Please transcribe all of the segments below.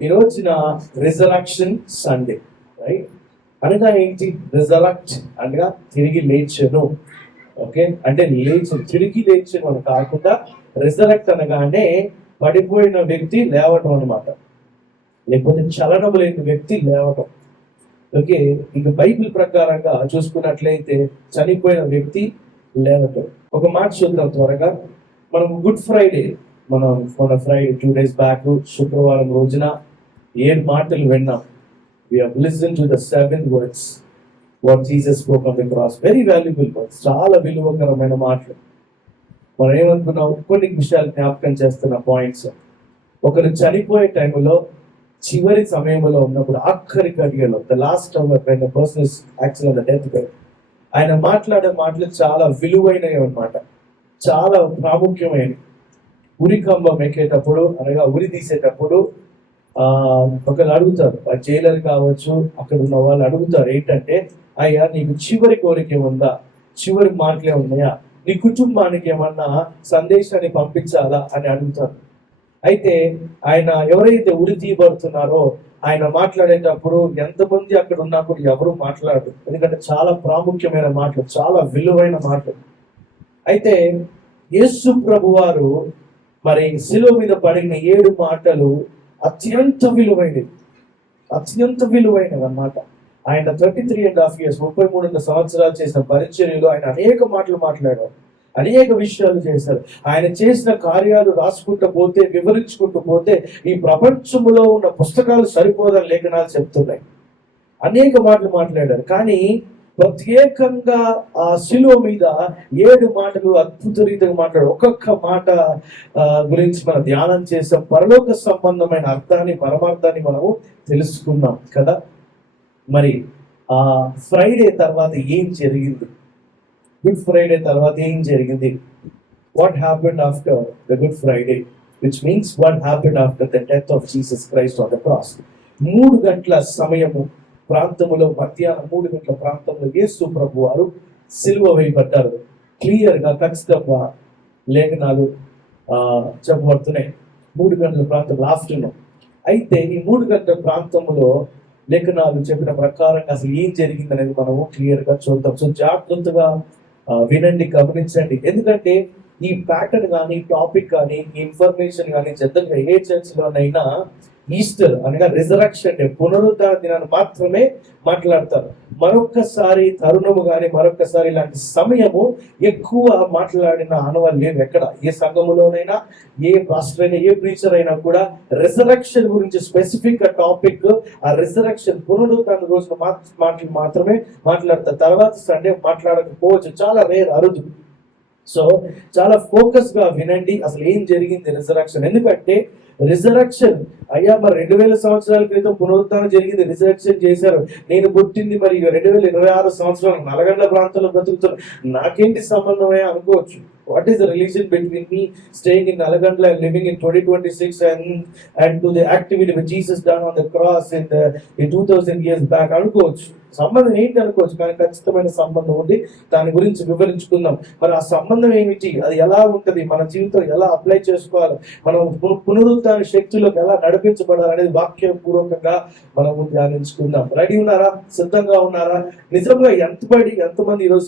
ఈ రోజున resurrection Sunday, right? అనగా ఏంటి? రిజరక్ట్ అనగా తిరిగి లేచెను. ఓకే, అంటే తిరిగి లేచెను అని కాకుండా రిజరక్ట్ అనగానే పడిపోయిన వ్యక్తి లేవటం అనమాట, లేకపోతే చలనం లేని వ్యక్తి లేవటం. ఓకే, ఇక బైబిల్ ప్రకారంగా చూసుకున్నట్లయితే చనిపోయిన వ్యక్తి లేవటం. ఒక మాట చూద్దాం త్వరగా. మనం గుడ్ ఫ్రైడే, మనం ఫ్రైడే 2 days బ్యాక్ శుక్రవారం రోజున 7 మాటలు విన్నాం. We have listened to the 7 words what Jesus spoke on the cross. Very valuable words, చాలా విలువకరమైన మాటలు. మనం ఏమనుకున్నాం? కొన్ని విషయాలు జ్ఞాపకం చేస్తున్న పాయింట్స్. ఒకరు చనిపోయే టైంలో, చివరి సమయంలో ఉన్నప్పుడు, ఆఖరి గడియలో, the last hour when the person is actually on the death bed, ఆయన మాట్లాడే మాటలు చాలా విలువైనవి అన్నమాట, చాలా ప్రాముఖ్యమైనవి. ఉరికంబం ఎక్కేటప్పుడు అనగా ఉరి తీసేటప్పుడు ఒకళ్ళు అడుగుతారు, ఆ జైలర్ కావచ్చు, అక్కడ ఉన్న వాళ్ళు అడుగుతారు ఏంటంటే, అయ్యా నీకు చివరి కోరిక ఏముందా, చివరి మాటలే ఉన్నాయా, నీ కుటుంబానికి ఏమన్నా సందేశాన్ని పంపించాలా అని అడుగుతారు. అయితే ఆయన ఎవరైతే ఉరి తీయబడుతున్నారో ఆయన మాట్లాడేటప్పుడు ఎంతమంది అక్కడ ఉన్నప్పుడు ఎవరు మాట్లాడరు, ఎందుకంటే చాలా ప్రాముఖ్యమైన మాటలు, చాలా విలువైన మాటలు. అయితే యేసు ప్రభు వారు మరి శిలువ మీద పడిన 7 మాటలు అత్యంత విలువైనవి, అత్యంత విలువైనవి అన్నమాట. ఆయన 33.5 years 33 సంవత్సరాలు చేసిన పరిచర్యలో ఆయన అనేక మాటలు మాట్లాడారు, అనేక విషయాలు చేశారు. ఆయన చేసిన కార్యాలు రాసుకుంటూ పోతే, వివరించుకుంటూ పోతే ఈ ప్రపంచంలో ఉన్న పుస్తకాలు సరిపోదని లేఖనాలు చెప్తున్నాయి. అనేక మాటలు మాట్లాడారు. కానీ ప్రత్యేకంగా ఆ శిలువ మీద 7 మాటలు అద్భుత రీతిగా మాట్లాడు. ఒక్కొక్క మాట గురించి మనం ధ్యానం చేసాం. పరలోక సంబంధమైన అర్థాన్ని, పరమార్థాన్ని మనము తెలుసుకున్నాం కదా. మరి ఆ ఫ్రైడే తర్వాత ఏం జరిగింది? గుడ్ ఫ్రైడే తర్వాత ఏం జరిగింది? What happened after the good Friday, which means what happened after the death of Jesus Christ on the cross. 3 గంటల సమయము ప్రాంతములో, మధ్యాహ్నం 3 గంటల ప్రాంతంలో యేసు ప్రభు వారు సిలువ వేయబడ్డారు. క్లియర్ గా, ఖచ్చితంగా లేఖనాలు చెప్పబడుతున్నాయి. 3 గంటల ప్రాంతంలో, ఆఫ్టర్నూన్. అయితే ఈ 3 గంటల ప్రాంతంలో లేఖనాలు చెప్పిన ప్రకారంగా అసలు ఏం జరిగింది అనేది మనము క్లియర్ గా చూద్దాం. సో జాగ్రత్తగా వినండి, గమనించండి. ఎందుకంటే ఈ ప్యాటర్న్ కానీ, టాపిక్ కానీ, ఇన్ఫర్మేషన్ కానీ జనరల్గా ఏ చర్చ్లోనైనా ఈస్టర్ అనగా రిజరక్షన్ డే, పునరుద్ధరణ దినాన్ని మాత్రమే మాట్లాడతారు. మరొక్కసారి తరుణము కానీ, మరొక్కసారి ఇలాంటి సమయము ఎక్కువ మాట్లాడిన ఆనవాళ్ళు లేవు ఎక్కడ. ఏ సంఘములోనైనా, ఏ పాస్టర్ అయినా, ఏ ప్రీచర్ అయినా కూడా రిజరక్షన్ గురించి స్పెసిఫిక్ గా టాపిక్, ఆ రిజరక్షన్ పునరుద్ధరణ రోజున మాటలు మాత్రమే మాట్లాడతారు. తర్వాత సండే మాట్లాడకపోవచ్చు, చాలా రేర్, అరుదు. సో చాలా ఫోకస్ గా వినండి అసలు ఏం జరిగింది రిజరక్షన్. ఎందుకంటే రిజరక్షన్, అయ్యా మరి 2000 సంవత్సరాల క్రితం పునరుద్ధరణ జరిగింది, రిజరక్షన్ చేశారు. నేను పుట్టింది మరి 2026 సంవత్సరాలు నల్గొండ ప్రాంతంలో బ్రతుకుతున్నాను, నాకేంటి సంబంధమే అనుకోవచ్చు. What is the relation between me staying in Nalagandla and living in 2026 and to the activity which Jesus done on the cross in 2000 years back అనుకోవచ్చు. సంబంధం ఏంటి అనుకోవచ్చు, కానీ ఖచ్చితమైన సంబంధం ఉంది. దాని గురించి వివరించుకుందాం. మరి ఆ సంబంధం ఏమిటి, అది ఎలా ఉంటది, మన జీవితం ఎలా అప్లై చేసుకోవాలి, మనం పునరుద్ధరణ శక్తిలోకి ఎలా నడిపించబడాలి అనేది వాక్య పూర్వకంగా మనము ధ్యానించుకుందాం. రెడీ ఉన్నారా? సిద్ధంగా ఉన్నారా? నిజంగా ఎంతమంది ఈరోజు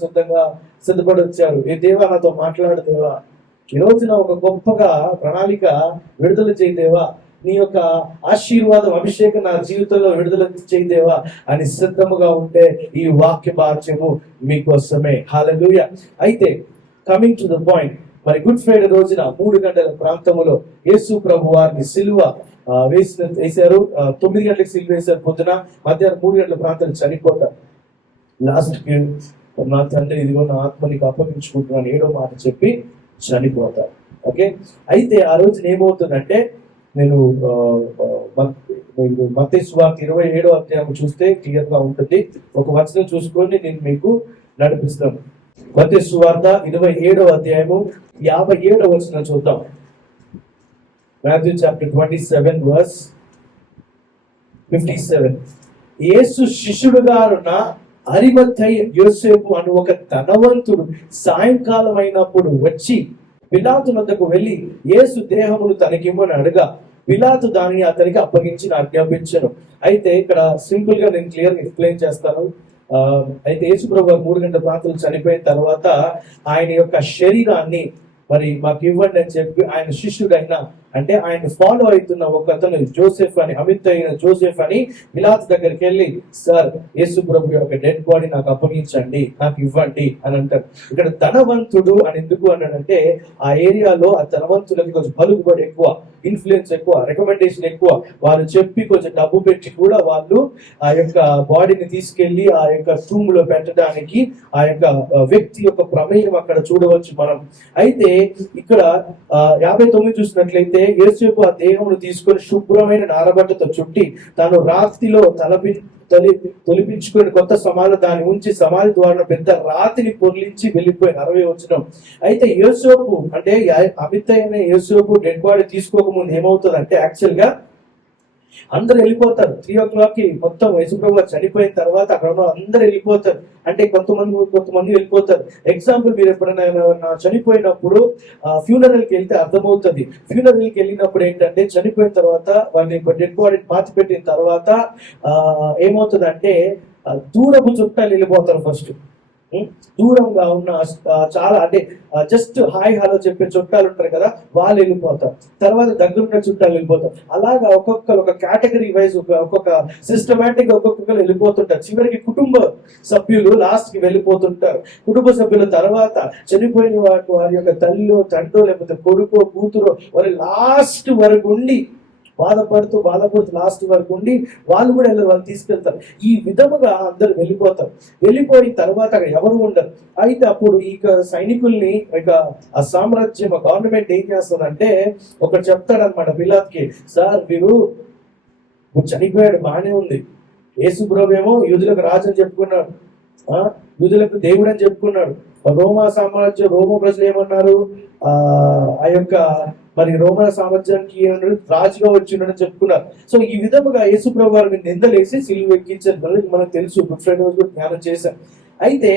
సిద్ధపడి వచ్చారు? ఏ దేవా నాతో మాట్లాడు దేవా, ఈ రోజున ఒక గొప్పగా ప్రణాళిక విడుదల చేయదేవా, నీ యొక్క ఆశీర్వాదం, అభిషేకం నా జీవితంలో విడుదల చేయదేవా అని సిద్ధముగా ఉంటే ఈ వాక్య భాగ్యము మీకోసమే. హల్లెలూయా. అయితే కమింగ్ టు ద పాయింట్, మరి గుడ్ ఫ్రైడే రోజున 3 గంటల ప్రాంతములో యేసు ప్రభు వారిని సిలువ వేశారు. 9 గంటలకు సిలువ వేశారు పొద్దున, మధ్యాహ్నం 3 గంటల ప్రాంతాలు చనిపోతారు. లాస్ట్ నా తండ్రి ఇదిగో నా ఆత్మ నీకు అప్పగించుకుంటున్నాను 7వ మాట చెప్పి చనిపోతారు. ఓకే, అయితే ఆ రోజున ఏమవుతుందంటే, నేను మత్తయి సువార్త 27వ అధ్యాయం చూస్తే క్లియర్ గా ఉంటుంది. ఒక వచనం చూసుకొని నేను మీకు నడిపిస్తాను. మత్తయి సువార్త 27వ అధ్యాయము 57వ వచనం చూద్దాం. Matthew chapter 27 verse 57. యేసు శిష్యుడుగా ఉన్న అరిమత్తయి యోసేపు అను ఒక ధనవంతుడు సాయంకాలం అయినప్పుడు వచ్చి పిలాతు వద్దకు వెళ్ళి యేసు దేహమును తనకిమ్మని అడగా పిలాతు దానిని అతనికి అప్పగించి ఆజ్ఞాపించను. అయితే ఇక్కడ సింపుల్ గా నేను క్లియర్ ఎక్స్ప్లెయిన్ చేస్తాను. అయితే యేసుప్రభు గారు 3 గంటల ప్రాంతంలో చనిపోయిన తర్వాత ఆయన యొక్క శరీరాన్ని మరి మాకు ఇవ్వండి అని చెప్పి ఆయన శిష్యుడైన, అంటే ఆయన ఫాలో అవుతున్న ఒక అతను జోసెఫ్ అని, అమిత్ అయిన జోసెఫ్ అని పిలాతు దగ్గరికి వెళ్ళి, సార్ యేసు ప్రభు యొక్క డెడ్ బాడీ నాకు అప్పగించండి, నాకు ఇవ్వండి అని అంటారు. ఇక్కడ ధనవంతుడు అని ఎందుకు అన్నాడంటే ఆ ఏరియాలో ఆ ధనవంతులకి కొంచెం పలుకుబడి ఎక్కువ, ఇన్ఫ్లుయెన్స్ ఎక్కువ, రికమెండేషన్ ఎక్కువ. వాళ్ళు చెప్పి కొంచెం డబ్బు పెట్టి కూడా వాళ్ళు ఆ యొక్క బాడీని తీసుకెళ్లి ఆ యొక్క టూమ్ లో పెట్టడానికి ఆ యొక్క వ్యక్తి యొక్క ప్రమేయం అక్కడ చూడవచ్చు మనం. అయితే ఇక్కడ 59 చూసినట్లయితే యేసేపు ఆ దేహమును తీసుకొని శుభ్రమైన నారబట్టతో చుట్టి తాను రాతిలో తొలిపించుకొని కొత్త సమాధి దాన్ని ఉంచి సమాధి ద్వారా పెద్ద రాతిని పొర్లించి వెళ్ళిపోయిన 60 వచనం. అయితే యేసేపు అంటే అమిత్ అయిన యేసేపు డెడ్ బాడీ తీసుకోకముందు ఏమవుతుంది అంటే యాక్చువల్ గా అందరు వెళ్ళిపోతారు. 3 o'clock మొత్తం యేసుప్రభు చనిపోయిన తర్వాత అక్కడ ఉన్న అందరు వెళ్ళిపోతారు. అంటే కొంతమంది వెళ్ళిపోతారు. ఎగ్జాంపుల్, మీరు ఎప్పుడైనా చనిపోయినప్పుడు ఫ్యూనరల్కి వెళ్తే అర్థమవుతుంది. ఫ్యూనరల్కి వెళ్ళినప్పుడు ఏంటంటే చనిపోయిన తర్వాత వాళ్ళని డెడ్ బాడీ పాతి పెట్టిన తర్వాత ఏమవుతుంది అంటే దూరపు చుట్టాలు వెళ్ళిపోతారు. ఫస్ట్ దూరంగా ఉన్న చాలా అంటే జస్ట్ హాయ్ హలో చెప్పే చుట్టాలు ఉంటారు కదా, వాళ్ళు వెళ్ళిపోతారు. తర్వాత దగ్గరున్న చుట్టాలు వెళ్ళిపోతారు. అలాగా ఒక్కొక్కరు ఒక కేటగిరీ వైజ్ ఒక్కొక్క సిస్టమేటిక్ ఒక్కొక్కరు వెళ్ళిపోతుంటారు. చివరికి కుటుంబ సభ్యులు లాస్ట్ కి వెళ్ళిపోతుంటారు. కుటుంబ సభ్యుల తర్వాత చనిపోయిన వారి యొక్క తల్లి తండ్రి లేకపోతే కొడుకో కూతురు వారి లాస్ట్ వరకు ఉండి బాధపడుతూ లాస్ట్ వరకు ఉండి వాళ్ళు కూడా వెళ్ళరు, వాళ్ళు తీసుకెళ్తారు. ఈ విధముగా అందరు వెళ్ళిపోతారు. వెళ్ళిపోయిన తర్వాత అక్కడ ఎవరు ఉండరు. అయితే అప్పుడు ఇక సైనికుల్ని ఇక ఆ సామ్రాజ్యం గవర్నమెంట్ ఏం చేస్తుందంటే ఒకటి చెప్తాడనమాట పిలాతుకి, సార్ మీరు చనిపోయాడు బాగానే ఉంది, యేసు ప్రభు ఏమో యూదులకు రాజు అని చెప్పుకున్నాడు, యూదులకు దేవుడు అని చెప్పుకున్నాడు. రోమా సామ్రాజ్యం రోమ ప్రజలు ఏమన్నారు, ఆ యొక్క మరి రోమన్ సామ్రాజ్యానికి రాజుగా వచ్చిండని చెప్పుకున్నారు. సో ఈ విధముగా యేసు ప్రభు వారిని నిందలేసి సిలువ ఎక్కించారు. మనకు తెలుసు, గుడ్ ఫ్రైడే రోజు కూడా ధ్యానం చేశాం. అయితే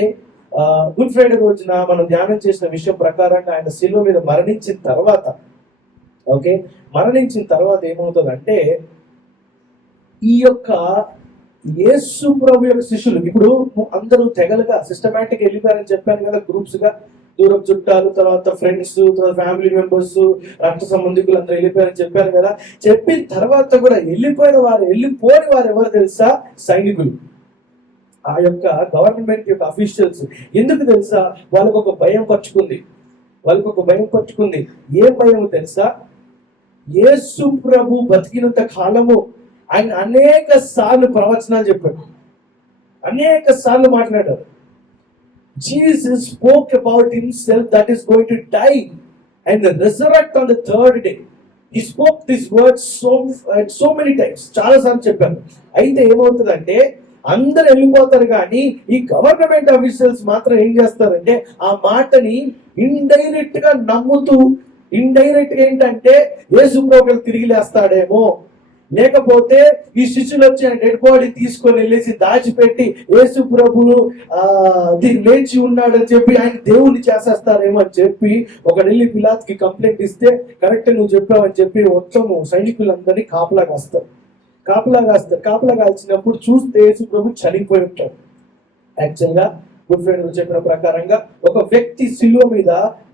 గుడ్ ఫ్రైడే రోజున మనం ధ్యానం చేసిన విషయం ప్రకారంగా ఆయన సిలువ మీద మరణించిన తర్వాత ఏమవుతుందంటే ఈ యొక్క యేసు ప్రభు యొక్క శిష్యులు ఇప్పుడు అందరూ తెగలుగా సిస్టమేటిక్ వెళ్ళిపోయారని చెప్పాను కదా, గ్రూప్స్ గా, దూరం చుట్టాలు, తర్వాత ఫ్రెండ్స్, తర్వాత ఫ్యామిలీ మెంబర్స్, రక్త సంబంధికులు అందరూ వెళ్ళిపోయారని చెప్పారు కదా. చెప్పిన తర్వాత కూడా వెళ్ళిపోని వారు ఎవరు తెలుసా? సైనికులు, ఆ యొక్క గవర్నమెంట్ యొక్క అఫీషియల్స్. ఎందుకు తెలుసా? వాళ్ళకు ఒక భయం పట్టుకుంది. ఏం భయం తెలుసా? యేసు ప్రభు బతికినంత కాలము ఆయన అనేక సార్లు ప్రవచనాలు చెప్పాడు, అనేక సార్లు మాట్లాడారు. Jesus spoke about himself that is going to die and resurrect on the third day. He spoke these words so many times. చాలా సార్లు చెప్పాను. అయితే ఏమవుతుందంటే అందరు వెళ్ళిపోతారు, కానీ ఈ గవర్నమెంట్ ఆఫీసర్స్ మాత్రం ఏం చేస్తారంటే ఆ మాటని ఇండైరెక్ట్ గా నమ్ముతూ, ఇండైరెక్ట్ గా ఏంటంటే యేసు ప్రభు తిరిగి లేస్తాడేమో, లేకపోతే ఈ శిష్యులు వచ్చి డెడ్ బాడీ తీసుకొని వెళ్ళేసి దాచిపెట్టి యేసు ప్రభువు లేచి ఉన్నాడని చెప్పి ఆయన దేవుణ్ణి చేసేస్తారేమో అని చెప్పి ఒకడు వెళ్ళి పిలాతుకి కంప్లైంట్ ఇస్తే కరెక్ట్ నువ్వు చెప్పావని చెప్పి మొత్తము సైనికులందరినీ కాపలా కాల్చినప్పుడు చూస్తే యేసు ప్రభు చనిపోయి ఉంటాడు. యాక్చువల్ గా గుడ్ ఫ్రైడే చెప్పిన ప్రకారంగా ఒక వ్యక్తి శిలువ మీద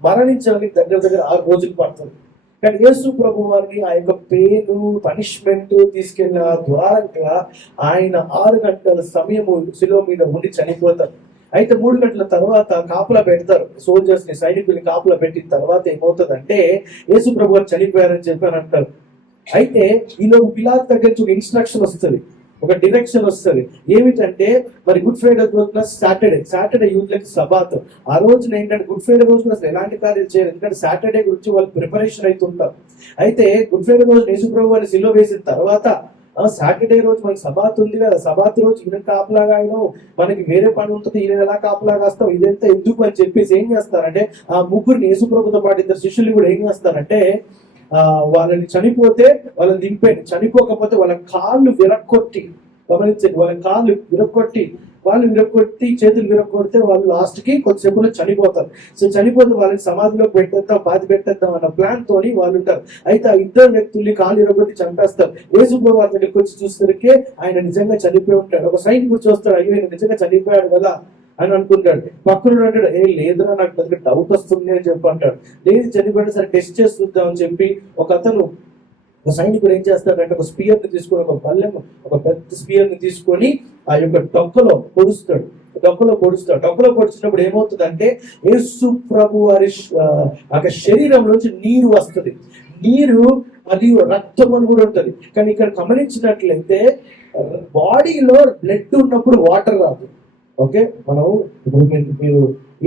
మరణించడానికి దగ్గర 6 రోజులు పడుతుంది. కానీ యేసు ప్రభు వారిని ఆ యొక్క పేరు పనిష్మెంట్ తీసుకెళ్ళిన ద్వారంగా ఆయన 6 గంటల సమయము శిలువ మీద ఉండి చనిపోతారు. అయితే 3 గంటల తర్వాత కాపలా పెడతారు, సోల్జర్స్ ని, సైనికుల్ని కాపలా పెట్టిన తర్వాత ఏమవుతుందంటే యేసు ప్రభు వారు చనిపోయారని చెప్పని అంటారు. అయితే ఈలోపు పిలాతు దగ్గర నుంచి ఒక ఇన్స్ట్రక్షన్ వస్తుంది, ఒక డిరెక్షన్ వస్తుంది. ఏమిటంటే మరి గుడ్ ఫ్రైడే రోజు ప్లస్ సాటర్డే యూత్లకి సబాత్. ఆ రోజున ఏంటంటే గుడ్ ఫ్రైడే రోజు అసలు ఎలాంటి కార్యాలు చేయరు, ఎందుకంటే సాటర్డే గురించి వాళ్ళు ప్రిపరేషన్ అవుతుంటారు. అయితే గుడ్ ఫ్రైడే రోజు యేసు ప్రభు వారిని సిలువ వేసిన తర్వాత సాటర్డే రోజు మనకి సబాత్ ఉంది కదా, సబాత్ రోజు ఈయన కాపలాగా అయినావు, మనకి వేరే పని ఉంటుంది, ఈయన ఎలా కాపలాగా వస్తావు, ఇదంతా ఎందుకు అని చెప్పేసి ఏం చేస్తారంటే ఆ ముగ్గురిని యేసు ప్రభుతో పాటు 2 శిష్యులు కూడా ఏం చేస్తారంటే వాళ్ళని చనిపోతే వాళ్ళని దింపేయండి, చనిపోకపోతే వాళ్ళ కాళ్ళు విరక్కొట్టి, గమనించండి, వాళ్ళ కాళ్ళు విరక్కొట్టి వాళ్ళు విరగొట్టి చేతులు విరగొడితే వాళ్ళు లాస్ట్ కి కొద్దిసేపులో చనిపోతారు. సో చనిపోతే వాళ్ళని సమాధిలో పెట్టేద్దాం, పాతి పెట్టేద్దాం అన్న ప్లాన్ తోని వాళ్ళు ఉంటారు. అయితే ఆ ఇద్దరు వ్యక్తుల్ని కాలు విరగొట్టి చంపేస్తారు. యేసు ప్రభు వారి దగ్గరికి వచ్చి చూసరికి ఆయన నిజంగా చనిపోయి ఉంటాడు. ఒక సైనికుడు చూస్తాడు, అయ్యో ఆయన నిజంగా చనిపోయాడు కదా అని అనుకుంటాడు. పక్కన అంటాడు, లేదురా నాకు దగ్గర డౌట్ వస్తుంది అని చెప్పి అంటాడు. లేదు చనిపోయినా సరే టెస్ట్ చేసి చూద్దాం అని చెప్పి ఒక సైనికుడు ఏం చేస్తాడంటే ఒక స్పియర్ ని తీసుకొని, ఒక పెద్ద స్పియర్ ని తీసుకొని ఆ యొక్క డొక్కలో పొడుస్తాడు. పొడిచినప్పుడు ఏమవుతుందంటే యేసు ప్రభు వారి శరీరంలోంచి నీరు వస్తుంది. నీరు మరియు రక్తం అని కూడా ఉంటది. కానీ ఇక్కడ గమనించినట్లయితే బాడీలో బ్లడ్ ఉన్నప్పుడు వాటర్ రాదు. ఓకే, మనం ఇప్పుడు మీరు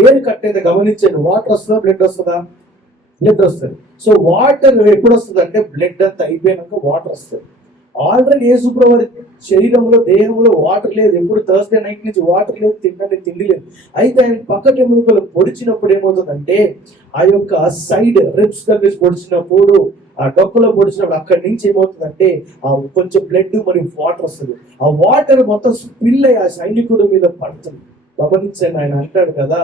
ఏరు కట్టేది గమనించండి, వాటర్ వస్తుందా బ్లడ్ వస్తుందా? బ్లడ్ వస్తుంది. సో వాటర్ ఎప్పుడు వస్తుంది అంటే బ్లడ్ అంతా అయిపోయినాక వాటర్ వస్తుంది. ఆల్రెడీ యేసుప్రభు వారి శరీరంలో దేహంలో వాటర్ లేదు. ఎప్పుడు థర్స్డే నైట్ నుంచి వాటర్ లేదు, తిండి లేదు. అయితే ఆయన పక్కటి ఎముకలు పొడిచినప్పుడు ఏమవుతుందంటే ఆ యొక్క సైడ్ రిబ్స్ దగ్గర పొడిచినప్పుడు, ఆ డొక్కలో పొడిచినప్పుడు అక్కడి నుంచి ఏమవుతుందంటే ఆ కొంచెం బ్లడ్ మరియు వాటర్ వస్తుంది. ఆ వాటర్ మొత్తం స్పిల్ అయ్యి ఆ సైనికుడి మీద పడుతుంది. గమనించండి, ఆయన అంటాడు కదా,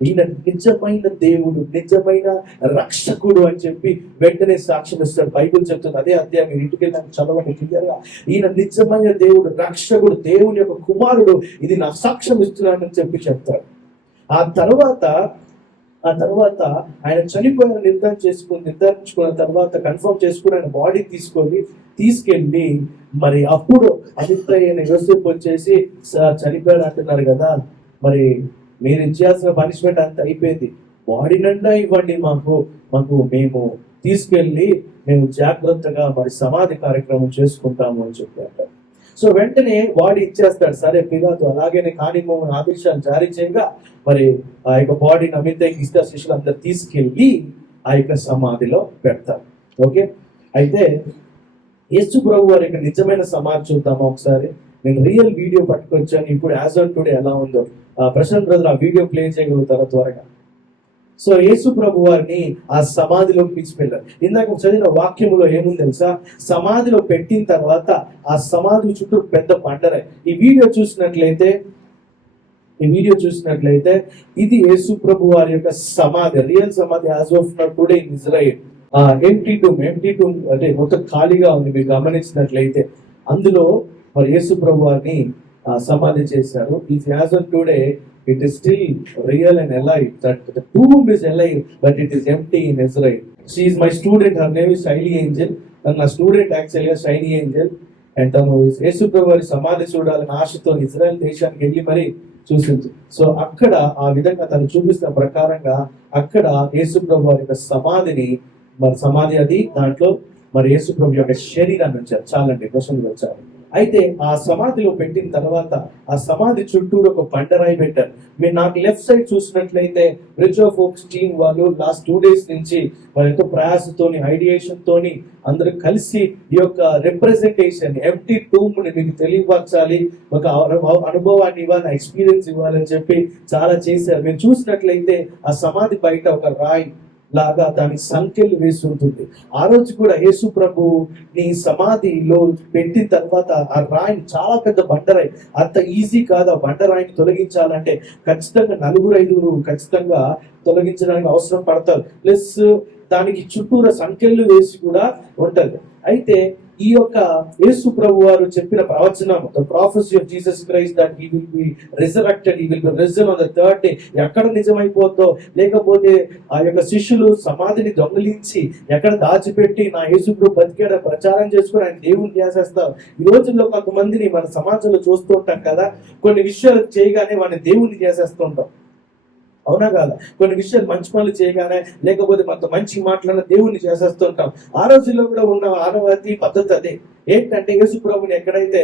ఈయన నిజమైన దేవుడు, నిజమైన రక్షకుడు అని చెప్పి వెంటనే సాక్ష్యం ఇస్తాడు. బైబిల్ చెప్తుంది, అదే అధ్యాయం ఇంటికి వెళ్ళి చదవండి క్లియర్గా. ఈయన నిజమైన దేవుడు, రక్షకుడు, దేవుని యొక్క కుమారుడు, ఇది నా సాక్ష్యం ఇస్తున్నానని చెప్పి చెప్తాడు. ఆ తర్వాత ఆయన చనిపోయిన నిర్ధారించుకున్న తర్వాత కన్ఫర్మ్ చేసుకుని ఆయన బాడీ తీసుకెళ్ళి మరి అప్పుడు అభిప్రాయం యోసేపు వచ్చేసి చనిపోయాడు అంటున్నారు కదా, మరి మీరు ఇచ్చేయాల్సిన పనిష్మెంట్ అంతా అయిపోయింది, బాడీ నిండా ఇవ్వండి మాకు మేము తీసుకెళ్ళి మేము జాగ్రత్తగా మరి సమాధి కార్యక్రమం చేసుకుంటాము అని చెప్పారు. సో వెంటనే బాడీ ఇచ్చేస్తాడు. సరే పిలాతు అలాగేనే కానివ్వమని ఆదేశాలు జారీ చేయగా మరి ఆ యొక్క బాడీని అమితకి ఇస్తా శిష్యులు అందరు తీసుకెళ్ళి ఆ యొక్క సమాధిలో పెడతారు. ఓకే, అయితే యేసు ప్రభు వారి యొక్క నిజమైన సమాధి చూద్దామా ఒకసారి. నేను రియల్ వీడియో పట్టుకొచ్చాను ఇప్పుడు యాజ్ ఆన్ టుడే ఎలా ఉందో. ప్రశాంత్ బ్రదర్ ఆ వీడియో ప్లే చేయగలుగుతారా త్వరగా? సో యేసు ప్రభు వారిని ఆ సమాధిలోకి తీసుకెళ్ళారు. ఇందాక చదివిన వాక్యములో ఏముంది తెలుసా? సమాధిలో పెట్టిన తర్వాత ఆ సమాధి చుట్టూ పెద్ద బండరాయి. ఈ వీడియో చూసినట్లయితే ఇది యేసు ప్రభు వారి యొక్క సమాధి, రియల్ సమాధి as of now today in Israel. Empty tomb అంటే మొత్తం ఖాళీగా ఉంది. మీరు గమనించినట్లయితే అందులో మరి యేసు ప్రభు వారిని సమాధి చేశారు. If as of today it is still real and alive, that the tomb is alive but it is empty in Israel. She is my student, her name is Shiny Angel. తన స్టూడెంట్ యాక్చువల్గా shiny Angel. And తను యేసు ప్రభు వారి సమాధి చూడాలని ఆశతో Israel దేశానికి వెళ్ళి మరి చూసింది. సో అక్కడ ఆ విధంగా తను చూపిస్తున్న ప్రకారంగా అక్కడ యేసు ప్రభు వారి యొక్క సమాధి అది దాంట్లో మరి యేసు ప్రభు యొక్క శరీరాన్ని ఉంచారు. చాలండి, క్వశ్చన్లు వచ్చారు. అయితే ఆ సమాధిలో పెట్టిన తర్వాత ఆ సమాధి చుట్టూరు ఒక బండరాయి పెట్టారు. మీరు నాకు లెఫ్ట్ సైడ్ చూసినట్లయితే బ్రిడ్జ్ ఆఫ్ హోప్స్ టీమ్ వాళ్ళు లాస్ట్ 2 days నుంచి వారి ఎంతో ప్రయాసతోని ఐడియేషన్ తోని అందరూ కలిసి ఈ యొక్క రిప్రజెంటేషన్ ఎంప్టీ టూమ్ ని మీకు తెలియపరచాలి, ఒక అనుభవాన్ని ఇవ్వాలి, ఎక్స్పీరియన్స్ ఇవ్వాలని చెప్పి చాలా చేశారు. మీరు చూసినట్లయితే ఆ సమాధి బయట ఒక రాయి లాగా దానికి సంఖ్యలు వేసి ఉంటుంది. ఆ రోజు కూడా యేసు ప్రభుని సమాధిలో పెట్టిన తర్వాత ఆ రాయిని, చాలా పెద్ద బండరాయి, అంత ఈజీ కాదు ఆ బండరాయిని తొలగించాలంటే. ఖచ్చితంగా 4-5 ఖచ్చితంగా తొలగించడానికి అవసరం పడతారు. ప్లస్ దానికి చుట్టూరా సంఖ్యలు వేసి కూడా ఉంటది. అయితే ఈ యొక్క యేసు ప్రభు వారు చెప్పిన ప్రవచనం, the prophecy of Jesus Christ that he will be resurrected, he will be risen on the third day, ఎక్కడ నిజమైపోద్దో, లేకపోతే ఆ యొక్క శిష్యులు సమాధిని దొంగిలించి ఎక్కడ దాచిపెట్టి నా యేసు ప్రభు బతికేడ ప్రచారం చేసుకుని ఆయన దేవుని చేసేస్తారు. ఈ రోజుల్లో కొంతమందిని మన సమాజంలో చూస్తూ ఉంటాం కదా, కొన్ని విషయాలు చేయగానే వాడిని దేవుని చేసేస్తూ ఉంటాం. అవునా కాదా? కొన్ని విషయాలు మంచి పనులు చేయగానే లేకపోతే మనతో మంచి మాట్లాడిన దేవుణ్ణి చేసేస్తుంటాం. ఆ రోజుల్లో కూడా ఉన్న ఆనవాతి పద్ధతి అదే. ఏంటంటే యేసు ప్రభుని ఎక్కడైతే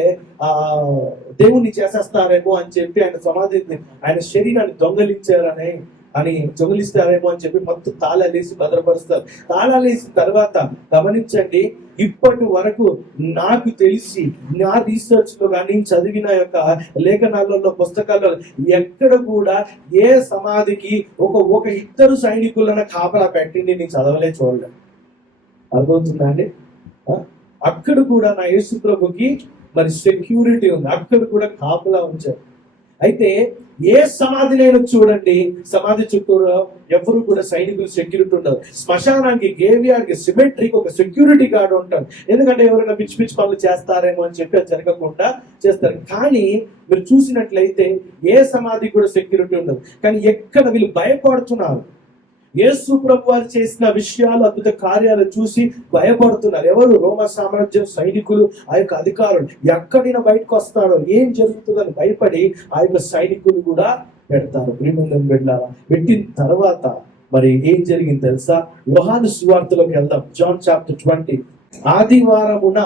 దేవుణ్ణి చేసేస్తారేమో అని చెప్పి ఆయన శరీరాన్ని దొంగలిస్తారేమో అని చెప్పి మొత్తం తాళాలేసి భద్రపరుస్తారు. తాళాలేసిన తర్వాత గమనించండి, ఇప్పటి వరకు నాకు తెలిసి నా రీసెర్చ్ లో కానీ చదివిన యొక్క లేఖనాలలో పుస్తకాల్లో ఎక్కడ కూడా ఏ సమాధికి ఒక ఇద్దరు సైనికులను కాపలా పెట్టింది నేను చూడలేదు. అర్థమవుతుందా అండి? అక్కడ కూడా నా యేసు ప్రభుకి మరి సెక్యూరిటీ ఉంది, అక్కడ కూడా కాపలా ఉంచారు. అయితే ఏ సమాధినైనా చూడండి, సమాధి చుట్టూరు ఎవరు కూడా సైనికులు సెక్యూరిటీ ఉండదు. శ్మశానానికి, గ్రేవ్యార్డ్కి, సిమెట్రీకి ఒక సెక్యూరిటీ గార్డ్ ఉంటారు. ఎందుకంటే ఎవరైనా పిచ్చి పిచ్చి పనులు చేస్తారేమో అని చెప్పి అది జరగకుండా చేస్తారు. కానీ మీరు చూసినట్లయితే ఏ సమాధికి కూడా సెక్యూరిటీ ఉండదు. కానీ ఎక్కడ వీళ్ళు భయపడుతున్నారు, యేసు ప్రభు వారు చేసిన విషయాలు, అద్భుత కార్యాలు చూసి భయపడుతున్నారు. ఎవరు? రోమా సామ్రాజ్యం సైనికులు, ఆ యొక్క అధికారులు. ఎక్కడైనా బయటకు వస్తాడో, ఏం జరుగుతుందని భయపడి ఆ యొక్క సైనికులు కూడా పెడతారు. ప్రియమందరం బిడ్డలారా, పెట్టిన తర్వాత మరి ఏం జరిగింది తెలుసా? యోహాను సువార్తలోకి వెళ్దాం. John chapter 20. ఆదివారమున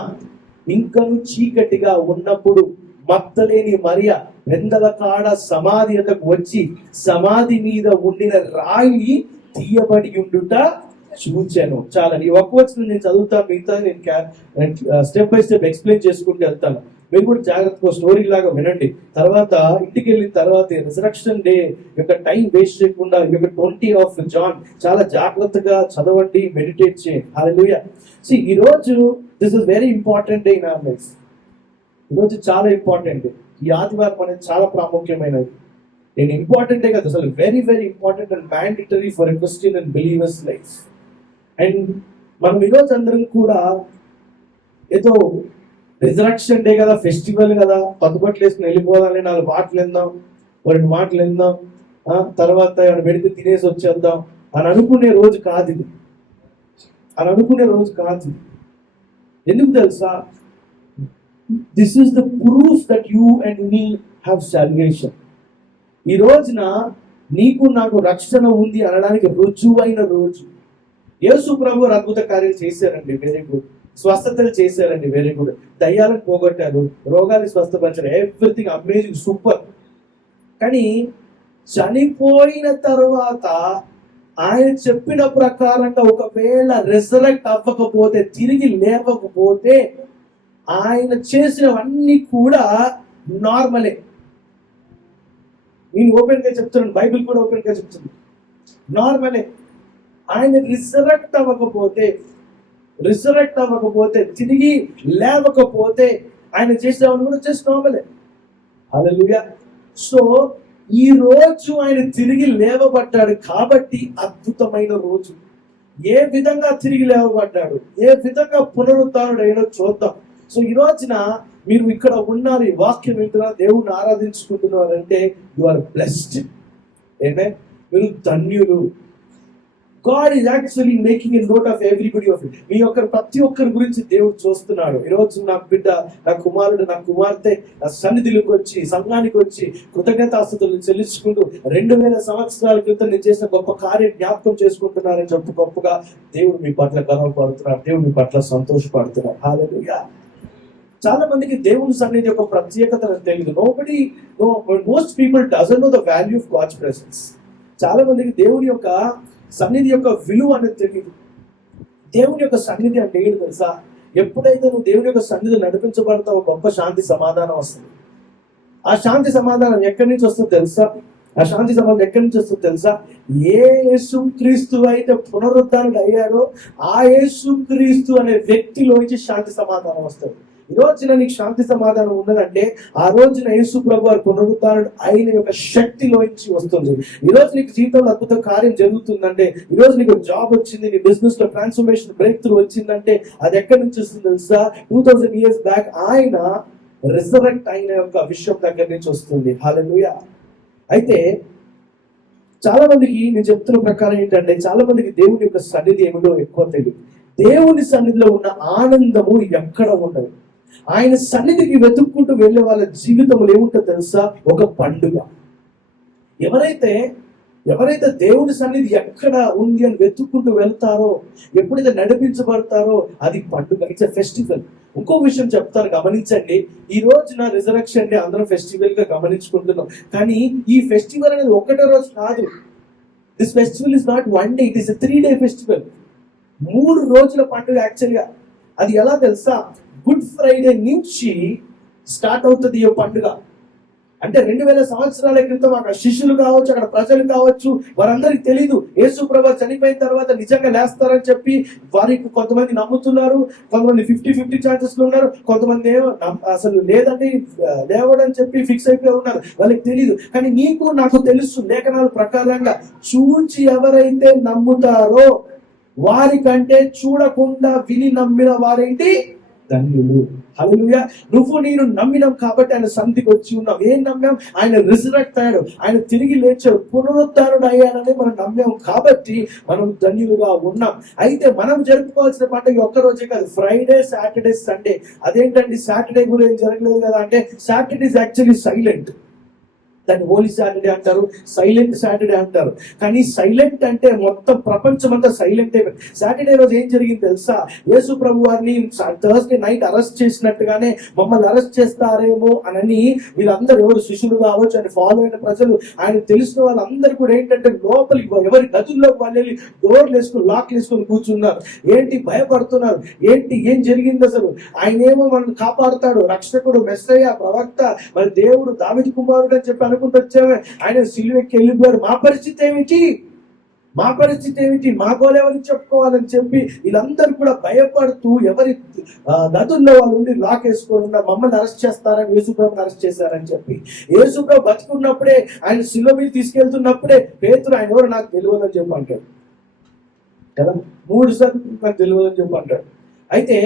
ఇంకను చీకటిగా ఉన్నప్పుడు మగ్దలేని మరియ పెందల కాడ సమాధి వద్దకు వచ్చి సమాధి మీద ఉండిన రాయి తీయబడి ఉండుట చూచాను. చాలా ఈ ఒక్క వచ్చిన నేను చదువుతాను, మిగతా నేను స్టెప్ బై స్టెప్ ఎక్స్ప్లెయిన్ చేసుకుంటూ వెళ్తాను. మీరు కూడా జాగ్రత్తగా స్టోరీ లాగా వినండి. తర్వాత ఇంటికి వెళ్ళిన తర్వాత రిజరక్షన్ డే యొక్క టైం వేస్ట్ చేయకుండా ఈ యొక్క 20 of John చాలా జాగ్రత్తగా చదవండి, మెడిటేట్ చేయండి. హల్లెలూయా. ఈ రోజు this is very important day in our life. ఈరోజు చాలా ఇంపార్టెంట్. ఈ ఆదివారం అనేది చాలా ప్రాముఖ్యమైనది. నేను ఇంపార్టెంటే కదా, అసలు very very important and mandatory for a Christian and believers life. And మనం ఈరోజు అందరం కూడా ఏదో రిజరక్షన్ డే కదా, ఫెస్టివల్ కదా, పట్టుబట్లు వేసుకుని వెళ్ళిపోదాం, 4 పాటలు విందాం, 2 మాటలు విందాం, తర్వాత ఏమైనా పెడితే తినేసి వచ్చేద్దాం అని అనుకునే రోజు కాదు ఇది. అని అనుకునే రోజు కాదు. ఎందుకు తెలుసా? This is the proof that you and me have salvation. ఈ రోజున నీకు నాకు రక్షణ ఉంది అనడానికి రుజువైన రోజు. యేసు ప్రభు అద్భుత కార్యాలు చేశారండి, వెరీ గుడ్. స్వస్థతలు చేశారండి, వెరీ గుడ్. దయ్యాలను పోగొట్టారు, రోగాన్ని స్వస్థపరిచారు, ఎవ్రీథింగ్ అమేజింగ్, సూపర్. కానీ చనిపోయిన తర్వాత ఆయన చెప్పిన ప్రకారంగా ఒకవేళ రిజరెక్ట్ అవ్వకపోతే, తిరిగి లేవకపోతే, ఆయన చేసినవన్నీ కూడా నార్మలే. నేను ఓపెన్ గా చెప్తున్నాను, బైబిల్ కూడా ఓపెన్ గా చెప్తుంది, నార్మలే. ఆయన రిజరెక్ట్ అవ్వకపోతే, తిరిగి లేవకపోతే ఆయన చేసేవాళ్ళు కూడా జస్ట్ నార్మలే. హల్లెలూయా. సో ఈ రోజు ఆయన తిరిగి లేవబడ్డాడు కాబట్టి అద్భుతమైన రోజు. ఏ విధంగా తిరిగి లేవబడ్డాడు, ఏ విధంగా పునరుద్ధానుడు అయినో చూద్దాం. సో ఈ రోజున మీరు ఇక్కడ ఉన్నారు, ఈ వాక్యం వింటున్నారు, దేవుణ్ణి ఆరాధించుకుంటున్నారు అంటే యు ఆర్ బ్లెస్డ్. ఆమేన్. మీరు ధన్యులు. God is actually making a note of everybody of it. మీ యొక్క ప్రతి ఒక్కరి గురించి దేవుడు చూస్తున్నాడు. ఈరోజు నా బిడ్డ, నా కుమారుడు, నా కుమార్తె నా సన్నిధిలోకి వచ్చి, సంఘానికి వచ్చి కృతజ్ఞతాస్తుతులు చెల్లించుకుంటూ 2000 సంవత్సరాల క్రితం నేను చేసిన గొప్ప కార్యం జ్ఞాపకం చేసుకుంటున్నారని చెప్పి గొప్పగా దేవుడు మీ పట్ల గర్వపడుతున్నాడు, దేవుడు మీ పట్ల సంతోషపడుతున్నాడు. హల్లెలూయా. చాలా మందికి దేవుని సన్నిధి యొక్క ప్రత్యేకత తెలియదు. Most people doesn't know the value of God's presence. చాలా మందికి దేవుని యొక్క సన్నిధి యొక్క విలువ అనేది తెలియదు. దేవుని యొక్క సన్నిధి అంటే ఏంటి తెలుసా? ఎప్పుడైతే నువ్వు దేవుని యొక్క సన్నిధి నడిపించబడతావో గొప్ప శాంతి సమాధానం వస్తుంది. ఆ శాంతి సమాధానం ఎక్కడి నుంచి వస్తుందో తెలుసా? ఆ శాంతి సమాధానం ఎక్కడి నుంచి వస్తుందో తెలుసా? ఏ యేసుక్రీస్తు అయితే పునరుద్ధానుడు అయ్యాడో ఆ యేసుక్రీస్తు అనే వ్యక్తిలోంచి శాంతి సమాధానం వస్తుంది. ఈ రోజున నీకు శాంతి సమాధానం ఉన్నదంటే ఆ రోజున యేసు ప్రభు వారు పునరుద్ధానుడు ఆయన యొక్క శక్తిలోంచి వస్తుంది. ఈ రోజు నీకు జీవితంలో అద్భుత కార్యం జరుగుతుందంటే, ఈ రోజు నీకు జాబ్ వచ్చింది, నీ బిజినెస్ లో ట్రాన్స్ఫర్మేషన్ బ్రేక్ త్రూ వచ్చిందంటే అది ఎక్కడి నుంచి వస్తుంది తెలుసా? 2000 years బ్యాక్ ఆయన రిజరెక్ట్ అయిన యొక్క విషయం దగ్గర నుంచి వస్తుంది. హల్లెలూయా. అయితే చాలా మందికి నేను చెప్తున్న ప్రకారం ఏంటంటే, చాలా మందికి దేవుని యొక్క సన్నిధి ఏమిటో ఎక్కువ తెలియదు. దేవుని సన్నిధిలో ఉన్న ఆనందము ఎక్కడ ఉండదు. ఆయన సన్నిధికి వెతుక్కుంటూ వెళ్ళే వాళ్ళ జీవితంలో ఏముంటుందో తెలుసా? ఒక పండుగ. ఎవరైతే దేవుని సన్నిధి ఎక్కడ ఉంది అని వెతుక్కుంటూ వెళ్తారో, ఎప్పుడైతే నడిపించబడతారో అది పండుగ. It's a festival. ఇంకో విషయం చెప్తాను, గమనించండి. ఈ రోజున రిజరక్షన్ డే అందరం ఫెస్టివల్ గా గమనించుకుంటున్నాం, కానీ ఈ ఫెస్టివల్ అనేది ఒకటే రోజు కాదు. This festival is not 1 day, it is a 3-day festival. 3 రోజుల పండుగ యాక్చువల్గా. అది ఎలా తెలుసా? గుడ్ ఫ్రైడే నుంచి స్టార్ట్ అవుతుంది ఈ పండుగ. అంటే 2000 సంవత్సరాల క్రితం అక్కడ శిష్యులు కావచ్చు, అక్కడ ప్రజలు కావచ్చు, వారందరికి తెలియదు యేసు ప్రభు చనిపోయిన తర్వాత నిజంగా లేస్తారని చెప్పి వారికి కొంతమంది నమ్ముతున్నారు, కొంతమంది 50-50 ఛాన్సెస్ లో ఉన్నారు, కొంతమంది అసలు లేదండి లేవడని చెప్పి ఫిక్స్ అయిపోయి ఉన్నారు, వాళ్ళకి తెలియదు. కానీ నీకు నాకు తెలుసు లేఖనాల ప్రకారంగా చూచి ఎవరైతే నమ్ముతారో వారికంటే చూడకుండా విని నమ్మిన వారేంటి ధన్యులు. హల్లెలూయా. నువ్వు నేను నమ్మినాం కాబట్టి ఆయన సన్నిధికి వచ్చి ఉన్నాం. ఏం నమ్మాం? ఆయన రిజరెక్ట్ అయ్యాడు, ఆయన తిరిగి లేచాడు, పునరుద్ధరుడు అయ్యాడని మనం నమ్మాం కాబట్టి మనం ధన్యులుగా ఉన్నాం. అయితే మనం జరుపుకోవాల్సిన పండుగ ఒక్క రోజే కాదు, ఫ్రైడే, సాటర్డే, సండే. అదేంటండి సాటర్డే కూడా ఏం జరగలేదు కదా అంటే, సాటర్డే ఇస్ యాక్చువల్లీ సైలెంట్. దాన్ని హోలీ సాటర్డే అంటారు, సైలెంట్ సాటర్డే అంటారు. కానీ సైలెంట్ అంటే మొత్తం ప్రపంచం అంతా సైలెంట్ అయిపోయింది. సాటర్డే రోజు ఏం జరిగింది తెలుసా? యేసు ప్రభు వారిని థర్స్డే నైట్ అరెస్ట్ చేసినట్టుగానే మమ్మల్ని అరెస్ట్ చేస్తారేమో అని వీళ్ళందరూ ఎవరు శిష్యులు కావచ్చు, ఆయన ఫాలో అయిన ప్రజలు, ఆయన తెలిసిన వాళ్ళందరూ కూడా ఏంటంటే లోపలికి ఎవరి గదుల్లోకి వాళ్ళు వెళ్ళి డోర్లు వేసుకుని లాక్లు వేసుకుని కూర్చున్నారు. ఏంటి భయపడుతున్నారు, ఏంటి ఏం జరిగింది అసలు? ఆయన ఏమో మనల్ని కాపాడుతాడు, రక్షకుడు, మెస్సయ్య, ప్రవక్త, మరి దేవుడు, దావీదు కుమారుడు అని చెప్పి వచ్చామే, ఆయన సిలువకి వెళ్ళిపోయారు. మా పరిస్థితి ఏమిటి, మా గోలు ఎవరికి చెప్పుకోవాలని చెప్పి వీళ్ళందరూ కూడా భయపడుతూ ఎవరి గదుల్లో వాళ్ళు ఉండి లాక్ వేసుకొని మమ్మల్ని అరెస్ట్ చేస్తారని యేసుప్రభుని అరెస్ట్ చేశారని చెప్పి. యేసుప్రభు బతుకున్నప్పుడే, ఆయన సిలువ మీద తీసుకెళ్తున్నప్పుడే పేతురు ఆయన ఎవరు నాకు తెలియదని చెప్పి అంటాడు కదా, 3 సార్లు నాకు తెలియదని చెప్పి అంటాడు. అయితే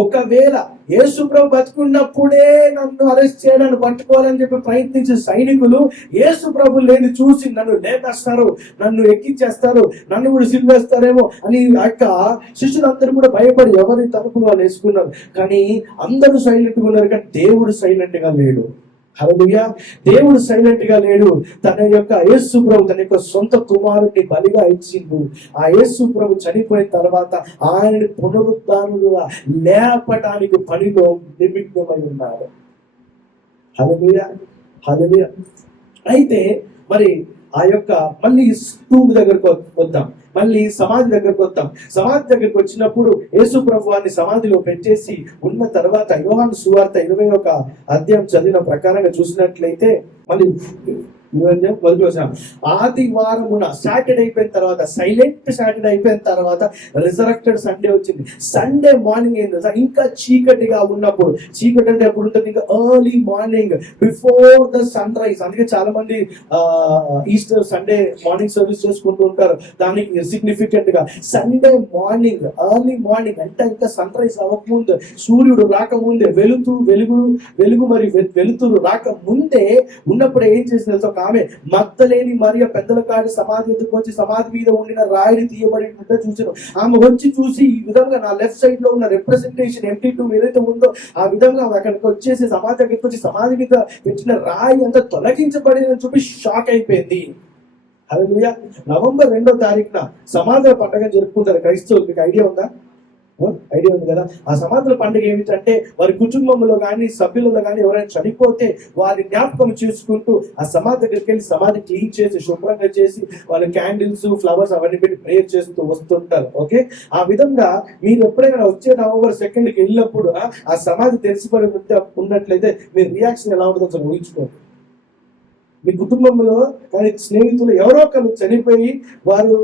ఒకవేళ యేసు ప్రభు బతుకున్నప్పుడే నన్ను అరెస్ట్ చేయడానికి పట్టుకోవాలని చెప్పి ప్రయత్నించే సైనికులు యేసు ప్రభు లేని చూసి నన్ను లేపేస్తారు, నన్ను ఎక్కించేస్తారు, నన్ను కూడా సిల్వేస్తారేమో అని యొక్క శిష్యులందరూ కూడా భయపడి ఎవరి తరపున వాళ్ళు వేసుకున్నారు. కానీ అందరూ సైలెంట్ గా ఉన్నారు, కానీ దేవుడు సైలెంట్ గా లేడు. హల్లెలూయా. దేవుడు సైలెంట్ గా లేడు. తన యొక్క యేసు ప్రభు తన యొక్క సొంత కుమారుడిని బలిగా ఇచ్చిండు. ఆ యేసు ప్రభు చనిపోయిన తర్వాత ఆయనని పునరుద్ధరణులుగా లేపటానికి పనిలో నిమిత్తమై ఉన్నారు. హల్లెలూయా, హల్లెలూయా. అయితే మరి ఆ యొక్క మళ్ళీ టూంబ్ దగ్గరకు వద్దాం, మళ్ళీ సమాధి దగ్గరకు వద్దాం. సమాధి దగ్గరకు వచ్చినప్పుడు యేసు ప్రభు వారిని సమాధిలో పెట్టేసి ఉన్న తర్వాత యోహాను సువార్త 21వ అధ్యాయం చదివిన ప్రకారంగా చూసినట్లయితే మళ్ళీ మొదటి వచనం, ఆదివారమున సాటర్డే అయిపోయిన తర్వాత, సైలెంట్ సాటర్డే అయిపోయిన తర్వాత రిజరెక్టెడ్ సండే వచ్చింది. సండే మార్నింగ్ ఏంటి తెలుసా? ఇంకా చీకటిగా ఉన్నప్పుడు, చీకటి అంటే ఎప్పుడు ఉంటుంది? ఇంకా early morning before the sunrise. అందుకే చాలా మంది ఈస్టర్ సండే మార్నింగ్ సర్వీస్ చేసుకుంటూ ఉంటారు. దానికి సిగ్నిఫికెంట్ గా సండే మార్నింగ్, ఎర్లీ మార్నింగ్ అంటే ఇంకా సన్ రైజ్ అవ్వకముందు, సూర్యుడు రాకముందే, వెలుగు మరి వెలుతురు రాకముందే ఉన్నప్పుడు ఏం చేసింది తెలుసా? ఆమె మగ్దలేని మరియ పెద్దల కాడి సమాధి ఎదుకు వచ్చి సమాధి మీద ఉండిన రాయిని తీయబడినట్టు చూసాను. ఆమె వచ్చి చూసి ఈ విధంగా నా లెఫ్ట్ సైడ్ లో ఉన్న రిప్రజెంటేషన్ MT2 ఏదైతే ఉందో ఆ విధంగా అక్కడికి వచ్చేసి సమాధి దగ్గరికి వచ్చి సమాధి మీద పెట్టిన రాయి అంతా తొలగించబడిందని చెప్పి షాక్ అయిపోయింది. హల్లెలూయా. నవంబర్ 2వ తారీఖున సమాధుల పండుగ జరుపుకుంటారు క్రైస్తవులు. మీకు ఐడియా ఉందా? ఐడియా ఉంది కదా. ఆ సమాధుల పండుగ ఏమిటంటే వారి కుటుంబంలో కానీ సభ్యులలో కానీ ఎవరైనా చనిపోతే వారి జ్ఞాపకం చేసుకుంటూ ఆ సమాధి దగ్గరికి వెళ్ళి సమాధి క్లీన్ చేసి శుభ్రంగా చేసి వాళ్ళు క్యాండిల్స్, ఫ్లవర్స్ అవన్నీ పెట్టి ప్రేయర్ చేస్తూ వస్తుంటారు. ఓకే, ఆ విధంగా మీరు ఎప్పుడైనా వచ్చే నవంబర్ 2కి వెళ్ళినప్పుడు ఆ సమాధి తెలిసిపడి ఉన్నట్లయితే మీ రియాక్షన్ ఎలా ఉంటుందో అసలు ఊహించుకోండి. మీ కుటుంబంలో కానీ స్నేహితులు ఎవరో ఒకరు చనిపోయి వారు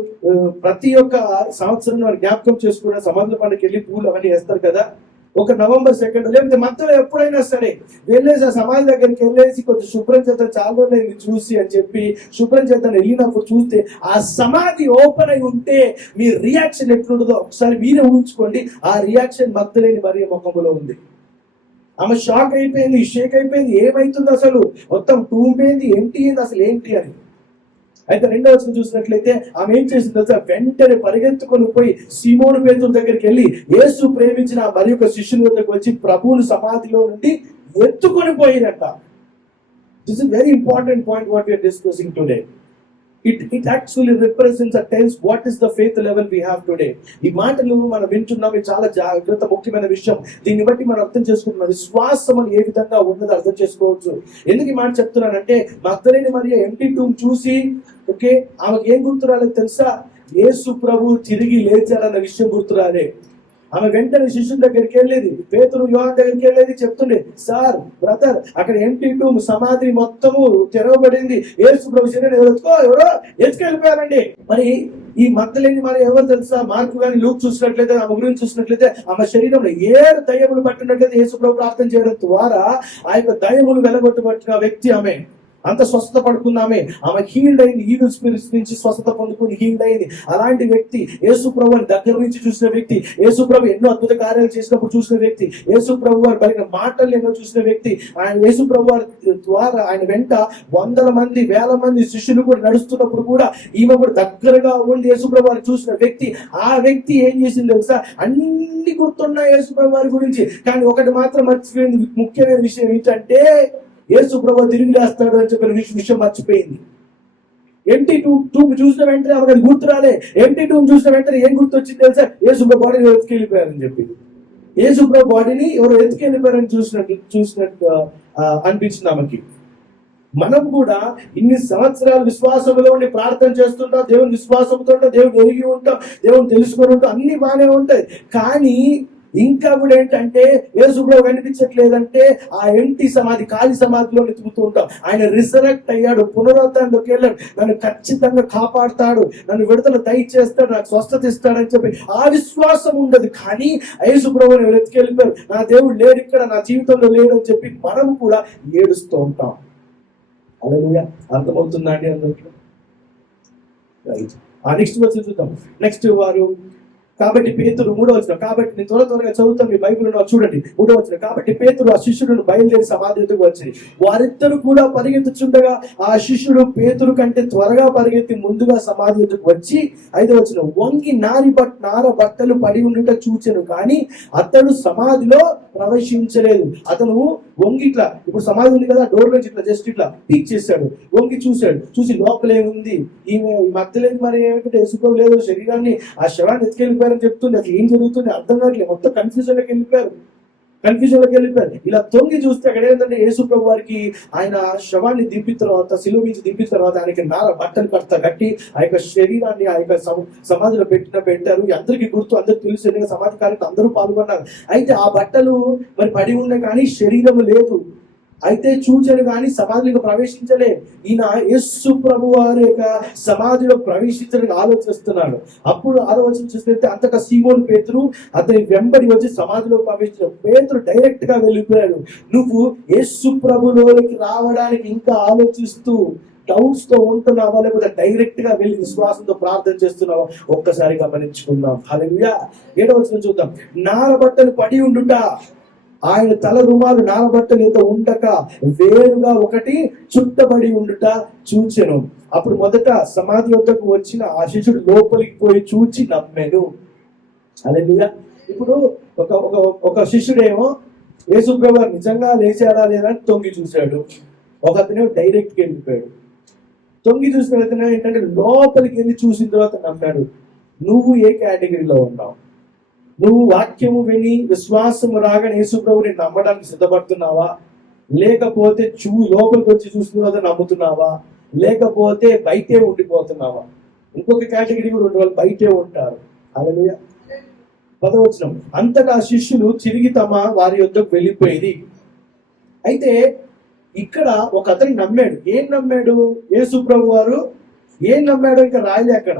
ప్రతి ఒక్క సంవత్సరం వారు జ్ఞాపకం చేసుకున్న సమాధుల పండుగకి వెళ్ళి పూలు అవన్నీ వేస్తారు కదా. ఒక నవంబర్ 2 లేకపోతే మధ్యలో ఎప్పుడైనా సరే వెళ్ళేసి ఆ సమాధి దగ్గరికి వెళ్ళేసి కొంచెం శుభ్రం చేద్దాం, చాలా రోజులు చూసి అని చెప్పి శుభ్రం చేద్దాం వెళ్ళినప్పుడు చూస్తే ఆ సమాధి ఓపెన్ అయి ఉంటే మీ రియాక్షన్ ఎట్లుంటుందో ఒకసారి మీరే ఊహించుకోండి. ఆ రియాక్షన్ మగ్దలేని మరియ ముఖంలో ఉంది. ఆమె షాక్ అయిపోయింది, షేక్ అయిపోయింది. ఏమైతుంది అసలు? మొత్తం టూంబ్ ఏంది, ఎంటీ ఏంది, అసలు ఏంటి అని. అయితే 2వ వచనం చూసినట్లయితే ఆమె ఏం చేసింది తెలుసా? వెంటనే పరిగెత్తుకొని పోయి సీమోను పేతురు దగ్గరికి వెళ్ళి యేసు ప్రేమించిన మరి యొక్క శిష్యుని వద్దకు వచ్చి ప్రభువుని సమాధిలో నుండి ఎత్తుకొని పోయినట్ట. This is very important point what we are discussing today. It actually represents and tells what is the faith level we have today. ఈ మాటలు మనం వింటున్నాం, ఇది చాలా జాగ్రత్త ముఖ్యమైన విషయం. దీన్ని బట్టి మనం అర్థం చేసుకుంటున్నాం విశ్వాసం అని ఏ విధంగా ఉన్నదో అర్థం చేసుకోవచ్చు. ఎందుకు ఈ మాట చెప్తున్నానంటే మగ్దలేని మరియ MT2 చూసి ఓకే ఆమెకు ఏం గుర్తురాలేదు తెలుసా? యేసు ప్రభు తిరిగి లేచాడన్న విషయం గుర్తురాలే. ఆమె వెంటనే శిష్యుల దగ్గరికి వెళ్ళేది, పేతురు యోహాను దగ్గరికి వెళ్ళేది, చెప్తుండే, సార్ బ్రదర్ అక్కడ ఎంటీ టూమ్ సమాధి మొత్తము తెరవబడింది, యేసు ప్రభు శరీరం ఎవరో ఎత్తుకెళ్ళిపోయారండి. మరి ఈ మగ్దలేని మరి ఎవరు తెలుసా? మార్కు గాని లూక్ చూసినట్లయితే, ఆమె గురించి చూసినట్లయితే, ఆమె శరీరంలో 7 దయ్యములు పట్టినట్లయితే యేసు ప్రభు ప్రార్థన చేయడం ద్వారా ఆ యొక్క దయ్యములు వెలగొట్టబట్టిన వ్యక్తి ఆమె. అంత స్వస్థత పడుకున్నామే, ఆమె హీల్డ్ అయింది, ఈవిల్ స్పిరిట్స్ నుంచి స్వస్థత పొందుకుని హీల్డ్ అయింది. అలాంటి వ్యక్తి, యేసు ప్రభు దగ్గర నుంచి చూసిన వ్యక్తి, యేసు ప్రభు ఎన్నో అద్భుత కార్యాలు చేసినప్పుడు చూసిన వ్యక్తి, యేసు ప్రభు వారు పలికిన మాటలు ఎన్నో చూసిన వ్యక్తి, ఆయన యేసు ప్రభు వారి ద్వారా ఆయన వెంట 100 మంది 1000 మంది శిష్యులు కూడా నడుస్తున్నప్పుడు కూడా ఈమె కూడా దగ్గరగా ఉండి యేసు ప్రభు వారు చూసిన వ్యక్తి. ఆ వ్యక్తి ఏం చేసింది తెలుసా? అన్ని గుర్తున్నాయి యేసు ప్రభు వారి గురించి, కానీ ఒకటి మాత్రం మర్చిపోయింది. ముఖ్యమైన విషయం ఏంటంటే యేసు ప్రభు తిరిగి లేస్తాడు అని చెప్పిన విషయం మర్చిపోయింది. ఎంటీ టూమ్ చూసిన వెంటనే ఆమెకు అది గుర్తు రాలే. ఎంటీ టూమ్ చూసిన వెంటనే ఏం గుర్తు వచ్చింది తెలుసా? యేసు ప్రభు బాడీని ఎత్తుకెళ్ళిపోయారని చెప్పి, యేసు ప్రభు బాడీని ఎవరు ఎత్తుకెళ్ళిపోయారని చూసినట్టు అనిపించింది ఆమెకి. మనం కూడా ఇన్ని సంవత్సరాలు విశ్వాసంలో ఉండి ప్రార్థన చేస్తుంటాం, దేవుని విశ్వాసంతో ఉంటాం, దేవుని ఎరిగి ఉంటాం, దేవుని తెలుసుకొని ఉంటాం, అన్ని బాగానే ఉంటాయి. కానీ ఇంకా కూడా ఏంటంటే యేసు ప్రభు కనిపించట్లేదంటే ఆ ఎంటీ సమాధి, ఖాళీ సమాధిలో వెతుకుతూ ఉంటాం. ఆయన రిజరెక్ట్ అయ్యాడు, పునరుద్ధరణలోకి వెళ్ళాడు, నన్ను ఖచ్చితంగా కాపాడుతాడు, నన్ను విడుదల దయచేస్తాడు, నాకు స్వస్థత ఇస్తాడని చెప్పి ఆ విశ్వాసం ఉండదు. కానీ యేసు ప్రభువుని వెతికెళ్ళిపోయారు, నా దేవుడు లేడు ఇక్కడ, నా జీవితంలో లేడు అని చెప్పి మనం కూడా ఏడుస్తూ ఉంటాం. హల్లెలూయా. అర్థమవుతుందా అండి అందరికీ? రైట్. నెక్స్ట్ వచ్చి చూద్దాం. నెక్స్ట్ వారు, కాబట్టి పేతురు 3వ వచనం, కాబట్టి నేను త్వరగా చదువుతాం, మీ బైబిల్ చూడండి 3వ వచనం. కాబట్టి పేతురు ఆ శిష్యులను బయలుదేరి సమాధి ఎదుగు వచ్చి వారిద్దరు కూడా పరిగెత్తుచుండగా ఆ శిష్యుడు పేతురు కంటే త్వరగా పరిగెత్తి ముందుగా సమాధి ఎదుగు వచ్చి 5వ వచనం, వంగి నార బట్టలు పడి ఉండుట చూచెను, కానీ అతడు సమాధిలో ప్రవేశించలేదు. అతను వంగి ఇట్లా, ఇప్పుడు సమాధి ఉంది కదా, డోర్ నుంచి ఇట్లా జస్ట్ ఇట్లా పీక్ చేశాడు, వంగి చూశాడు, చూసి లోపలేముంది, ఈమె మధ్యలేదు, మరి ఏమిటంటే యేసు లేదు, శరీరాన్ని ఆ శవాన్ని ఎత్తుకెళ్ళిపోయారని చెప్తుంది. అసలు ఏం జరుగుతుంది అర్థం కావట్లేదు, మొత్తం కన్ఫ్యూజన్లోకి వెళ్ళిపోయారు. ఇలా తొంగి చూస్తే అక్కడ ఏంటంటే యేసు ప్రభు వారికి ఆయన శవాన్ని దింపిన తర్వాత, శిలువ నుంచి దింపిన తర్వాత ఆయనకి నార బట్టలు కట్టి ఆ యొక్క శరీరాన్ని ఆ యొక్క సమాధిలో పెట్టారు. అందరికీ గుర్తు, అందరికి తెలుసు, సమాధి కార్యక్రమం అందరూ పాల్గొన్నారు. అయితే ఆ బట్టలు మరి పడి ఉన్నాయి, కానీ శరీరం లేదు. అయితే చూచాను కానీ సమాధిలో ప్రవేశించలే. ఈయన యేసు ప్రభు వారి యొక్క సమాధిలో ప్రవేశించడానికి ఆలోచిస్తున్నాడు. అప్పుడు ఆలోచన చూస్తే అంతటా సీమోను పేతురు అతని వెంబడి వచ్చి సమాధిలో ప్రవేశించాడు. పేతురు డైరెక్ట్ గా వెళ్ళిపోయాడు. నువ్వు యేసు ప్రభులోకి రావడానికి ఇంకా ఆలోచిస్తూ డౌట్స్ తో ఉంటున్నావా, లేకపోతే డైరెక్ట్ గా వెళ్ళి విశ్వాసంతో ప్రార్థన చేస్తున్నావా? ఒక్కసారి గమనించుకుందాం. హల్లెలూయా. 7వ వచనం చూద్దాం. నారబట్టలు పడి ఉండుట, ఆయన తల రుమాలు నారబట్టలు ఏదో ఉండక వేరుగా ఒకటి చుట్టబడి ఉండుట చూచెను. అప్పుడు మొదట సమాధి వద్దకు వచ్చిన ఆ శిష్యుడు లోపలికి పోయి చూచి నమ్మెను. హల్లెలూయా. ఇప్పుడు ఒక శిష్యుడేమో యేసు ప్రభువు నిజంగా లేచాడా లేదా అని తొంగి చూశాడు. ఒకతనే డైరెక్ట్ గా వెళ్ళిపోయాడు. తొంగి చూసిన అతను ఏంటంటే లోపలికి వెళ్ళి చూసిన తర్వాత నమ్మాడు. నువ్వు ఏ కేటగిరీలో ఉన్నావు? నువ్వు వాక్యము విని విశ్వాసము రాగానే యేసు ప్రభువుని నమ్మడానికి సిద్ధపడుతున్నావా, లేకపోతే లోపలికి వచ్చి చూస్తున్నా నమ్ముతున్నావా, లేకపోతే బయటే ఉండిపోతున్నావా? ఇంకొక కేటగిరీ కూడా ఉండే వాళ్ళు బయటే ఉంటారు. హల్లెలూయా. 10వ వచనం, అంతటా శిష్యులు తిరిగి తమ వారి యొద్దకు వెళ్ళిపోయింది. అయితే ఇక్కడ ఒక అతను నమ్మాడు. ఏం నమ్మాడు? యేసు ప్రభు వారు ఏం నమ్మాడు ఇంకా రాయలే అక్కడ.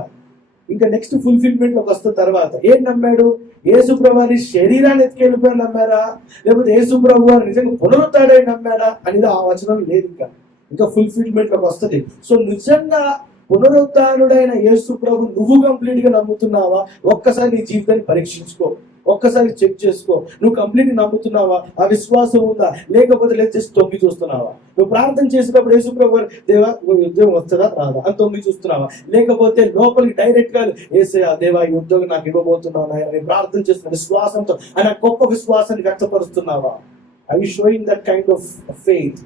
ఇంకా నెక్స్ట్ ఫుల్ఫిల్మెంట్ లోకి వస్తున్న తర్వాత ఏం నమ్మాడు? యేసు ప్రభు వారి శరీరాన్ని ఎత్తుకెళ్ళిపోయి నమ్మారా, లేకపోతే యేసు ప్రభు వారు నిజంగా పునరుత్థాడే నమ్మాడా అనేది ఆ వచనం లేదు. ఇంకా ఫుల్ఫిల్మెంట్ లోకి వస్తుంది. సో నిజంగా పునరుత్థానుడైన యేసు ప్రభు నువ్వు కంప్లీట్ గా నమ్ముతున్నావా? ఒక్కసారి నీ జీవితాన్ని పరీక్షించుకో, ఒక్కసారి చెక్ చేసుకో. నువ్వు కంప్లీట్ నమ్ముతున్నావా? ఆ విశ్వాసం ఉందా, లేకపోతే లేదు జస్ట్ తొంగి చూస్తున్నావా? నువ్వు ప్రార్థన చేసినప్పుడు యేసు ప్రభు దేవా ఉద్యోగం వస్తుందా రాదా అని తొంగి చూస్తున్నావా, లేకపోతే లోపలికి డైరెక్ట్ గా యేసయ్యా దేవా ఈ ఉద్యోగం నాకు ఇవ్వబోతున్నావు అని ప్రార్థన చేస్తున్న విశ్వాసంతో ఆయన గొప్ప విశ్వాసాన్ని వ్యక్తపరుస్తున్నావా? Are you showing that kind of faith?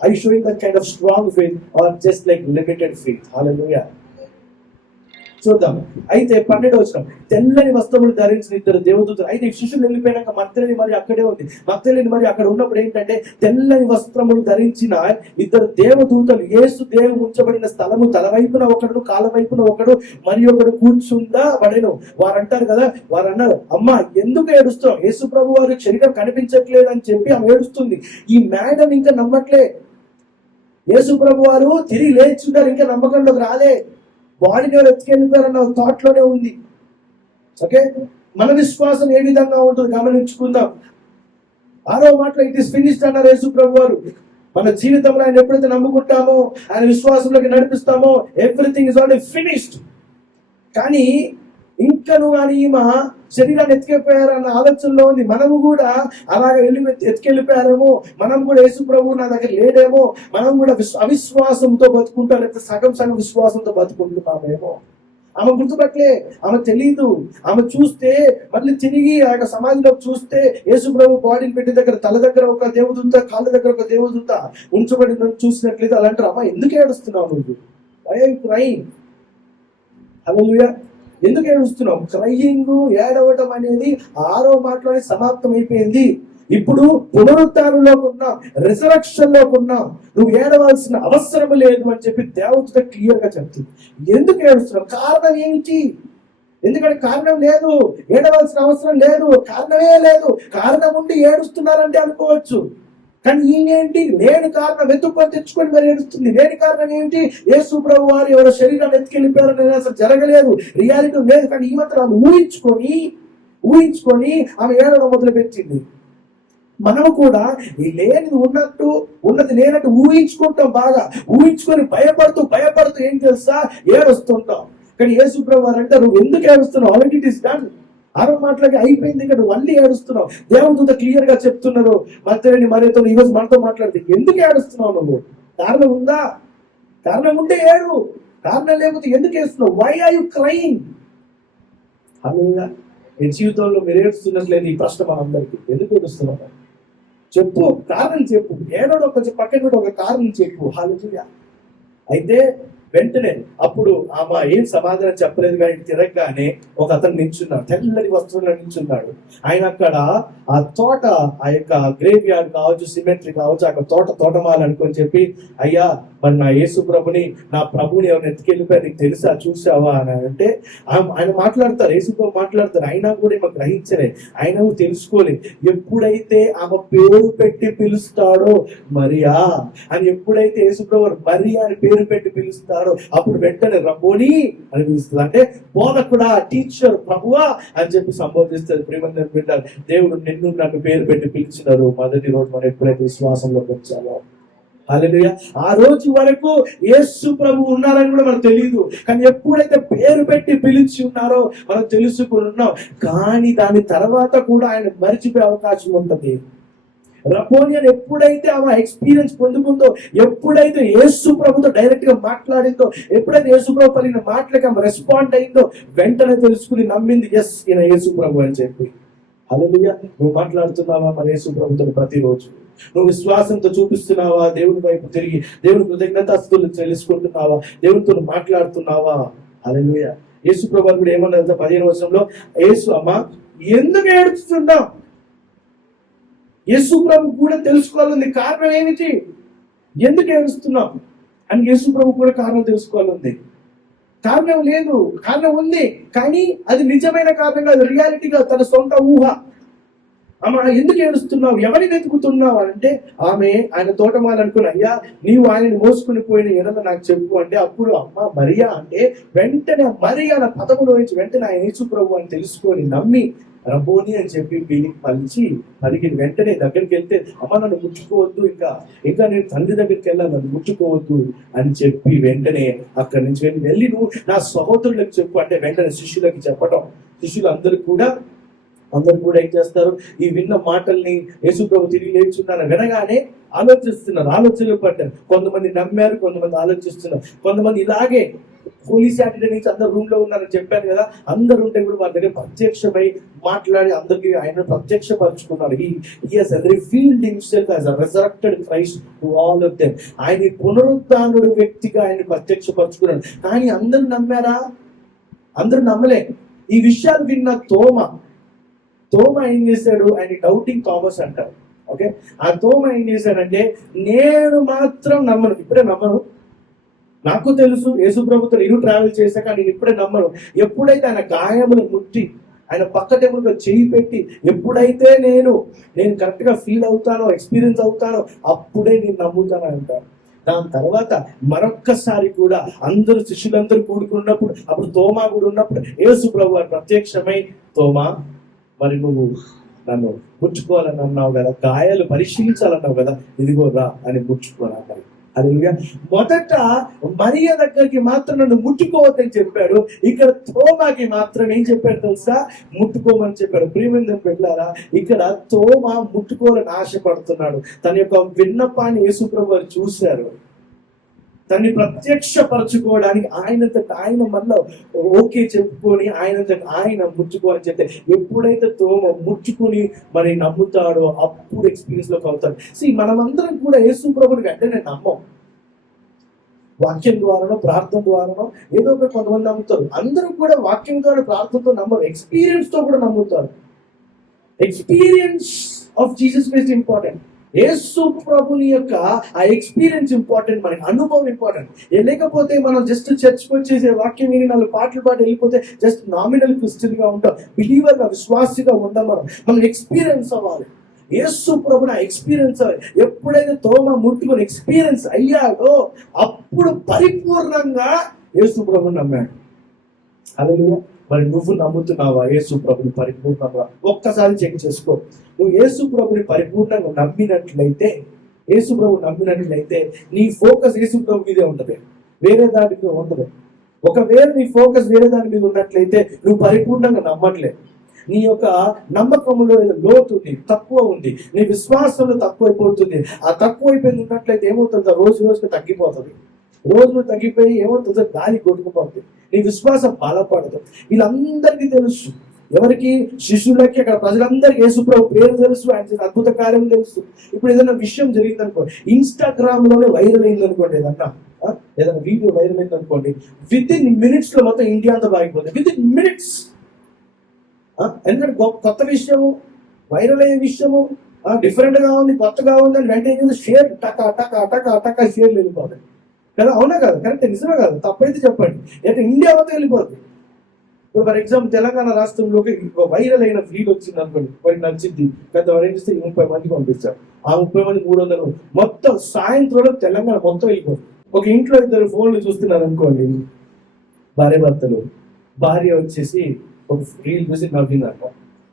Are you showing that kind of strong faith or just like limited faith? Hallelujah. చూద్దాం. అయితే 12వ వచనం, తెల్లని వస్త్రములు ధరించిన ఇద్దరు దేవదూతలు. అయితే శిష్యులు వెళ్ళిపోయినాక మగ్దలేని మరి అక్కడే ఉంది. మగ్దలేని మరి అక్కడ ఉన్నప్పుడు ఏంటంటే తెల్లని వస్త్రములు ధరించిన ఇద్దరు దేవదూతలు యేసు దేవుడు ఉంచబడిన స్థలము తలవైపున ఒకడు కాళ్ళ వైపున ఒకడు మరి ఒకడు కూర్చుందా పడేను. వారు అంటారు కదా, వారు అన్నారు, అమ్మా ఎందుకు ఏడుస్తాం, యేసు ప్రభు వారి శరీరం కనిపించట్లేదు అని చెప్పి ఆమె ఏడుస్తుంది. ఈ మేడం ఇంకా నమ్మట్లే, యేసు ప్రభు వారు తిరిగి లేచున్నారు, ఇంకా నమ్మకంలోకి రాలే, బాడీని ఎవరు ఎత్తుకెళ్ళిపోయారన్న థాట్ లోనే ఉంది. ఓకే, మన విశ్వాసం ఏ విధంగా ఉంటుంది గమనించుకుందాం. 6వ మాటలో ఇట్ ఈస్ ఫినిష్డ్ అన్నారు యేసు ప్రభు వారు. మన జీవితంలో ఆయన ఎప్పుడైతే నమ్ముకుంటామో, ఆయన విశ్వాసంలోకి నడిపిస్తామో, ఎవ్రీథింగ్ ఇస్ ఆల్రెడీ ఫినిష్డ్. కానీ ఇంకా నువ్వు అని ఈమె శరీరాన్ని ఎత్తుకెళ్ళిపోయారన్న ఆలోచనలో ఉంది. మనము కూడా అలాగే ఎత్తుకెళ్ళిపోయారేమో, మనం కూడా యేసు ప్రభు నా దగ్గర లేడేమో, మనం కూడా అవిశ్వాసంతో బతుకుంటాం, లేకపోతే సగం విశ్వాసంతో బతుకుంటున్నామేమో. ఆమె గుర్తుపట్టలే, ఆమె తెలీదు. ఆమె చూస్తే మళ్ళీ తిరిగి ఆ యొక్క సమాధిలో చూస్తే యేసు ప్రభు బాడీని పెట్టి దగ్గర తల దగ్గర ఒక దేవదూత, కాళ్ళ దగ్గర ఒక దేవదూత ఉంచబడి చూసినట్లయితే అలాంటి అమ్మ ఎందుకు ఏడుస్తున్నావు నువ్వు? Why are you crying? Hallelujah. ఎందుకు ఏడుస్తున్నావు? క్రయింగ్, ఏడవటం అనేది 6వ మాటలోనే సమాప్తం అయిపోయింది. ఇప్పుడు పునరుత్థానంలోకి ఉన్నాం, రిజరక్షన్ లోకి ఉన్నాం. నువ్వు ఏడవలసిన అవసరం లేదు అని చెప్పి దేవత క్లియర్ గా చెప్తుంది. ఎందుకు ఏడుస్తున్నావు? కారణం ఏమిటి? ఎందుకంటే కారణం లేదు, ఏడవలసిన అవసరం లేదు, కారణమే లేదు. కారణం ఉండి ఏడుస్తున్నారంటే అనుకోవచ్చు, కానీ ఈయనేంటి లేని కారణం వెతుక్కొని తెచ్చుకొని మరి ఏడుస్తుంది. లేని కారణం ఏమిటి? యేసు ప్రభు వారు ఎవరో శరీరాన్ని ఎత్తుకెళ్ళిపోయారని అసలు జరగలేదు, రియాలిటీ లేదు. కానీ ఈ మాత్రం ఆమె ఊహించుకొని ఆమె ఏడవడం మొదలు పెట్టింది. మనము కూడా ఈ లేనిది ఉన్నట్టు, ఉన్నది లేనట్టు ఊహించుకుంటాం. బాగా ఊహించుకొని భయపడుతూ ఏం తెలుసా ఏడుస్తుంటాం. కానీ యేసు ప్రభు వారు అంటే నువ్వు ఎందుకు ఏడుస్తున్నావు? Already it is done. 6వ మాటలకి అయిపోయింది, ఇక్కడ నువ్వు మళ్ళీ ఏడుస్తున్నావు. దేవదూత క్లియర్ గా చెప్తున్నారు, మధ్యని మరేతో ఈరోజు మనతో మాట్లాడితే ఎందుకు ఏడుస్తున్నావు నువ్వు? కారణం ఉందా? కారణం ఉంటే ఏడు, కారణం లేకపోతే ఎందుకు ఏడుస్తున్నావు? Why are you crying? Hallelujah. మీ జీవితంలో మీరు ఏడుస్తున్నట్లేదు ఈ ప్రశ్న మనందరికీ. ఎందుకు ఏడుస్తున్నావు? చెప్పు, కారణం చెప్పు. ఏడోడో కొంచెం పక్కన కూడా ఒక కారణం చెప్పు. హల్లెలూయా. అయితే వెంటనే అప్పుడు ఆమె ఏం సమాధానం చెప్పలేదు, కానీ తిరగగానే ఒక అతను నిల్చున్నాడు, తెల్లని వస్త్రంలో నిల్చున్నాడు. ఆయన అక్కడ ఆ తోట, ఆ యొక్క గ్రేవ్ యార్డ్ కావచ్చు, సిమెంట్రీ కావచ్చు, అక్కడ తోటమాల అనుకొని చెప్పి, అయ్యా మరి నా యేసు ప్రభుని, నా ప్రభుని ఎవరిని ఎత్తుకెళ్ళిపోయి నీకు తెలుసా, చూసావా అని అంటే ఆయన మాట్లాడతారు, యేసు ప్రభు మాట్లాడతారు. అయినా కూడా ఏమో గ్రహించలే, ఆయన తెలుసుకోలేదు. ఎప్పుడైతే ఆమె పేరు పెట్టి పిలుస్తాడో మరియా అని, ఎప్పుడైతే యేసు ప్రభు మరియా అని పేరు పెట్టి పిలుస్తాడో అప్పుడు వెంటనే రబ్బోని అని పిలుస్తుంది. అంటే బోధకుడా, టీచర్, ప్రభువా అని చెప్పి సంబోధిస్తారు. ప్రేమందరూ బిడ్డలు, దేవుడు నిన్ను నన్ను పేరు పెట్టి పిలిచినారు. మొదటి రోజు మనం ఎప్పుడైతే విశ్వాసంలోకి వచ్చామో, హల్లెలూయా. ఆ రోజు వరకు యేసు ప్రభు ఉన్నారని కూడా మనకు తెలియదు, కానీ ఎప్పుడైతే పేరు పెట్టి పిలిచి ఉన్నారో మనం తెలుసుకుని ఉన్నాం. కానీ దాని తర్వాత కూడా ఆయన మరిచిపోయే అవకాశం ఉంటుంది. రబ్బోని అని ఎప్పుడైతే ఆమె ఎక్స్పీరియన్స్ పొందుకుందో, ఎప్పుడైతే యేసు ప్రభుతో డైరెక్ట్ గా మాట్లాడిందో, ఎప్పుడైతే యేసు ప్రభు పలికిన మాటలకి ఆమె రెస్పాండ్ అయిందో, వెంటనే తెలుసుకుని నమ్మింది, ఎస్ ఈయన యేసు ప్రభు అని చెప్పి. హల్లెలూయా. నువ్వు మాట్లాడుతున్నావా మరి యేసు ప్రభుతో ప్రతిరోజు? నువ్వు విశ్వాసంతో చూపిస్తున్నావా? దేవుని వైపు తిరిగి దేవుని కృతజ్ఞతాస్తుతులు తెలుసుకుంటున్నావా? దేవునితో మాట్లాడుతున్నావా? హల్లెలూయా. యేసు ప్రభు కూడా ఏమన్నారు 15వ వచనంలో, యేసు అమ్మా ఎందుకు ఏడుస్తున్నావు? యేసు ప్రభు కూడా తెలుసుకోవాలని కారణం ఏమిటి, ఎందుకు ఏడుస్తున్నావు అని యేసు ప్రభు కూడా కారణం తెలుసుకోవాలని. కారణం లేదు, కారణం ఉంది, కానీ అది నిజమైన కారణంగా, అది రియాలిటీగా, తన సొంత ఊహ. ఆమె ఎందుకు ఏడుస్తున్నావు, ఎవరిని వెతుకుతున్నావు అంటే, ఆమె ఆయన తోటమాల అనుకుని, అయ్యా నీవు ఆయనని మోసుకుని పోయిన ఎడల నాకు చెప్పు అంటే, అప్పుడు అమ్మ మరియా అంటే వెంటనే మరియా అన్న పదములో నుంచి వెంటనే ఆయన యేసు ప్రభు అని తెలుసుకొని నమ్మి రబ్బోని అని చెప్పి పలికి వెంటనే దగ్గరికి వెళ్తే, అమ్మ నన్ను ముట్టుకోవద్దు, ఇంకా నేను తండ్రి దగ్గరికి వెళ్ళాలి, నన్ను ముట్టుకోవద్దు అని చెప్పి వెంటనే అక్కడి నుంచి వెళ్ళి నువ్వు నా సహోదరులకు చెప్పు అంటే వెంటనే శిష్యులకి చెప్పటం. శిష్యులు అందరూ కూడా ఏం చేస్తారు, ఈ విన్న మాటల్ని యేసు ప్రభు తిరిగి లేచున్నారని వినగానే ఆలోచనలు పడ్డారు. కొంతమంది నమ్మారు, కొంతమంది ఆలోచిస్తున్నారు, కొంతమంది ఇలాగే హోలీ సాటర్డే నుంచి అందరు రూమ్ లో ఉన్నారని చెప్పాను కదా, అందరు ఉంటే కూడా వాళ్ళ దగ్గర ప్రత్యక్షమై మాట్లాడి అందరికి ఆయన ప్రత్యక్షపరుచుకున్నాడు. He has revealed himself as a resurrected Christ to all of them. ఆయన పునరుద్ధానుడు వ్యక్తిగా ఆయన ప్రత్యక్షపరుచుకున్నాడు. కానీ అందరూ నమ్మారా? అందరూ నమ్మలే. ఈ విషయాలు విన్న తోమ ఏం చేశాడు? ఆయన డౌటింగ్ థామస్ అంటారు. ఓకే, ఆ తోమ ఏం చేశాడంటే, నేను మాత్రం నమ్మను, ఇప్పుడే నమ్మను, నాకు తెలుసు యేసుప్రభుతో నేను ట్రావెల్ చేశాక నేను ఇప్పుడే నమ్మను. ఎప్పుడైతే ఆయన గాయములు ముట్టి ఆయన పక్క టేబుల్గా చేయి పెట్టి ఎప్పుడైతే నేను కరెక్ట్ గా ఫీల్ అవుతానో, ఎక్స్పీరియన్స్ అవుతానో, అప్పుడే నేను నమ్ముతాను అంటాను. దాని తర్వాత మరొక్కసారి కూడా అందరూ శిష్యులందరూ కూడుకున్నప్పుడు, అప్పుడు తోమా కూడా ఉన్నప్పుడు యేసు ప్రభు వారు ప్రత్యక్షమై, తోమా మరి నువ్వు నన్ను ముట్టుకోవాలని అన్నావు కదా, గాయాలు పరిశీలించాలన్నావు కదా, ఇదిగో రా అని ముట్టుకోవాలన్నారు. హల్లెలూయా. మొదట మరియ దగ్గరికి మాత్రం నన్ను ముట్టుకోవద్దని చెప్పాడు. ఇక్కడ తోమాకి మాత్రం ఏం చెప్పాడు తెలుసా? ముట్టుకోమని చెప్పాడు. ప్రియమైన బిడ్డలారా, ఇక్కడ తోమా ముట్టుకోవాలని ఆశపడుతున్నాడు. తన యొక్క విన్నపాన్ని యేసుప్రభు వారు చూశారు. తన్ని ప్రత్యక్షపరచుకోవడానికి ఆయన మళ్ళీ ఓకే చెప్పుకొని ఆయన ముట్టుకోవాలని చెప్తే, ఎప్పుడైతే తోమ ముట్టుకుని మరి నమ్ముతాడో అప్పుడు ఎక్స్పీరియన్స్ లోకి అవుతాడు. మనమందరం కూడా యేసు ప్రభుని వెంటనే నమ్మం. వాక్యం ద్వారానో ప్రార్థన ద్వారానో ఏదో ఒకటి కొంతమంది నమ్ముతారు. అందరూ కూడా వాక్యం ద్వారా ప్రార్థనతో నమ్మరు, ఎక్స్పీరియన్స్ తో కూడా నమ్ముతారు. Experience of Jesus Christ important. యేసు ప్రభుని యొక్క ఆ ఎక్స్పీరియన్స్ ఇంపార్టెంట్, మనకి అనుభవం ఇంపార్టెంట్. లేకపోతే మనం జస్ట్ చర్చ్కి వచ్చేసే వాక్యం విని 4 పాటలు పాటు వెళ్ళిపోతే జస్ట్ నామినల్ క్రిస్టియన్ గా ఉంటాం, బిలీవర్ గా విశ్వాసిగా ఉంటాం. మనం ఎక్స్పీరియన్స్ అవ్వాలి. యేసు ప్రభుని ఎక్స్పీరియన్స్ అవ్వాలి. ఎప్పుడైతే తోమ ముట్టుకుని ఎక్స్పీరియన్స్ అయ్యాడో అప్పుడు పరిపూర్ణంగా యేసు ప్రభుని నమ్మాడు. హల్లెలూయా. మరి నువ్వు నమ్ముతున్నావా యేసు ప్రభుని పరిపూర్ణంగా? ఒక్కసారి చెక్ చేసుకో. నువ్వు యేసు ప్రభుని పరిపూర్ణంగా నమ్మినట్లయితే నీ ఫోకస్ యేసు ప్రభు మీదే ఉంటుంది, వేరే దాని మీద ఉండదు. ఒకవేళ నీ ఫోకస్ వేరే దాని మీద ఉన్నట్లయితే నువ్వు పరిపూర్ణంగా నమ్మట్లేదు. నీ యొక్క నమ్మకంలో లోతు ఉంది, తక్కువ ఉంది, నీ విశ్వాసంలో తక్కువైపోతుంది. ఆ తక్కువైపోయింది ఉన్నట్లయితే ఏమవుతుందో రోజుకి తగ్గిపోతుంది. రోజులు తగ్గిపోయి ఏమవుతుందో గాలి కొట్టుకుపోతుంది, నీ విశ్వాసం బలపడదు. వీళ్ళందరికీ తెలుసు. ఎవరికి? శిష్యులకి, అక్కడ ప్రజలందరికీ యేసుప్రభు పేరు తెలుసు, ఆయన చేసిన అద్భుత కార్యం తెలుసు. ఇప్పుడు ఏదైనా విషయం జరిగిందనుకో, ఇన్స్టాగ్రామ్ లోనే వైరల్ అయింది అనుకోండి, ఏదైనా వీడియో వైరల్ అయింది అనుకోండి, విత్ ఇన్ మినిట్స్ లో మొత్తం ఇండియా అంతా బాగిపోతుంది. With in minutes. ఎందుకంటే కొత్త విషయము, వైరల్ అయ్యే విషయము డిఫరెంట్ గా ఉంది, కొత్తగా ఉంది అని వెంటనే షేర్ టకా షేర్లు వెళ్ళిపోతాయి కదా. అవునా కదా? కరెక్ట్, నిజమే కదా? తప్పైతే చెప్పండి. అంటే ఇండియా మొత్తం వెళ్ళిపోతుంది. ఇప్పుడు ఫర్ ఎగ్జాంపుల్ తెలంగాణ రాష్ట్రంలోకి వైరల్ అయిన వీడియో వచ్చింది అనుకోండి, వాడికి నచ్చింది, పెద్దవాడు ఏం చేస్తే 30 మందికి పంపిస్తారు. ఆ 30 మంది 300 మొత్తం సాయంత్రంలో తెలంగాణ మొత్తం వెళ్ళిపోతుంది. ఒక ఇంట్లో 2 ఫోన్లు చూస్తున్నారు అనుకోండి, భార్య భర్తలు. భార్య వచ్చేసి ఒక రీల్ చూసి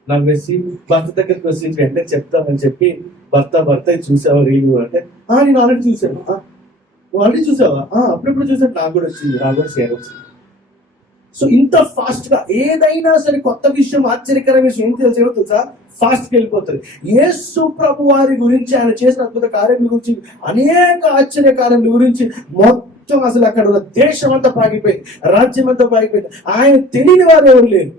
నవ్వేసి భర్త దగ్గరికి వచ్చి వెంటనే చెప్తామని చెప్పి, భర్త చూసావా రీల్ అంటే, నేను ఆల్రెడీ చూసాను. నువ్వు ఆల్రెడీ చూసావా? అప్పుడెప్పుడు చూసాను, నాకు కూడా షేర్ వచ్చింది. సో ఇంత ఫాస్ట్ గా ఏదైనా సరే కొత్త విషయం, ఆశ్చర్యకరమైన విషయం ఏం తెలుసా, ఫాస్ట్ గా వెళ్ళిపోతుంది. యేసు ప్రభు వారి గురించి, ఆయన చేసిన అద్భుత కార్యముల గురించి, అనేక ఆశ్చర్య కార్యముల గురించి మొత్తం అసలు అక్కడ ఉన్న దేశం అంతా పాగిపోయింది, రాజ్యం అంతా పాగిపోయింది. ఆయన తెలియని వారు ఎవరు లేరు.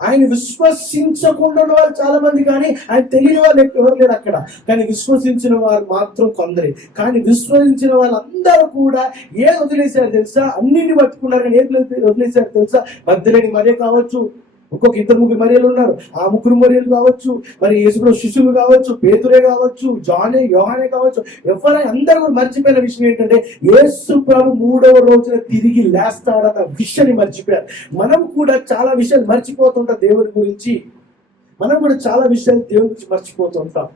ఆయన విశ్వసించకుండా ఉన్న వాళ్ళు చాలా మంది, కానీ ఆయన తెలియని వాళ్ళు ఎవరు లేరు అక్కడ. కానీ విశ్వసించిన వారు మాత్రం కొందరే. కానీ విశ్వసించిన వాళ్ళందరూ కూడా ఏది వదిలేశారు తెలుసా? అన్నింటిని పట్టుకున్నారు, కానీ ఏది వదిలేశారు తెలుసా? మధ్యలేని మరియ కావచ్చు, ఇంకొక 2-3 మరియలు ఉన్నారు, ఆ 3 మరియలు కావచ్చు, మరి యేసుప్రభు శిష్యులు కావచ్చు, పేతురే కావచ్చు, యోహానే కావచ్చు, ఎవరైనా అందరూ కూడా మర్చిపోయిన విషయం ఏంటంటే, యేసుప్రభు 3వ రోజున తిరిగి లేస్తాడన్న విషయాన్ని మర్చిపోయారు. మనం కూడా చాలా విషయాలు మర్చిపోతుంటాం దేవుని గురించి. మనం కూడా చాలా విషయాలు దేవుని గురించి మర్చిపోతుంటాం.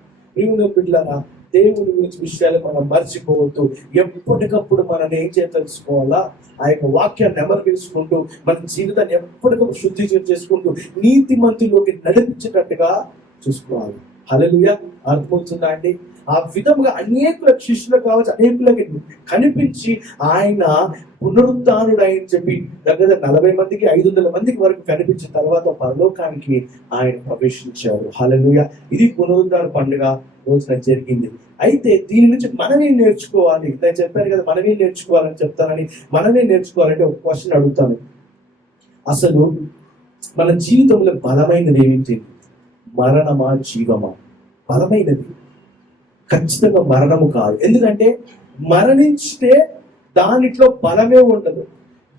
బిడ్డలారా, దేవుని గురించి విషయాలు మనం మర్చిపోవద్దు. ఎప్పటికప్పుడు మనం ఏం తెలుసుకోవాలా? ఆ యొక్క వాక్యాన్ని నెమరు వేసుకుంటూ మన జీవితాన్ని ఎప్పటికప్పుడు శుద్ధి చేసుకుంటూ నీతిమంతుల్లోకి నడిపించేటట్టుగా చూసుకోవాలి. హల్లెలూయా. అర్థమవుతుందా అండి? ఆ విధముగా అనేకుల శిష్యులు కావచ్చు, అనేకులకి కనిపించి ఆయన పునరుద్ధానుడు అని చెప్పి దగ్గర 40 మందికి 500 మందికి వరకు కనిపించిన తర్వాత పరలోకానికి ఆయన ప్రవేశించారు. హల్లెలూయా. ఇది పునరుద్ధాన పండుగ రోజున జరిగింది. అయితే దీని నుంచి మనమేం నేర్చుకోవాలి? నేను చెప్పాను కదా, మనమేం నేర్చుకోవాలని చెప్తానని. మనమేం నేర్చుకోవాలంటే ఒక క్వశ్చన్ అడుగుతాను. అసలు మన జీవితంలో బలమైనది ఏమిటి? మరణమా జీవమా? బలమైనది ఖచ్చితంగా మరణము కాదు. ఎందుకంటే మరణించితే దానిట్లో బలమే ఉండదు.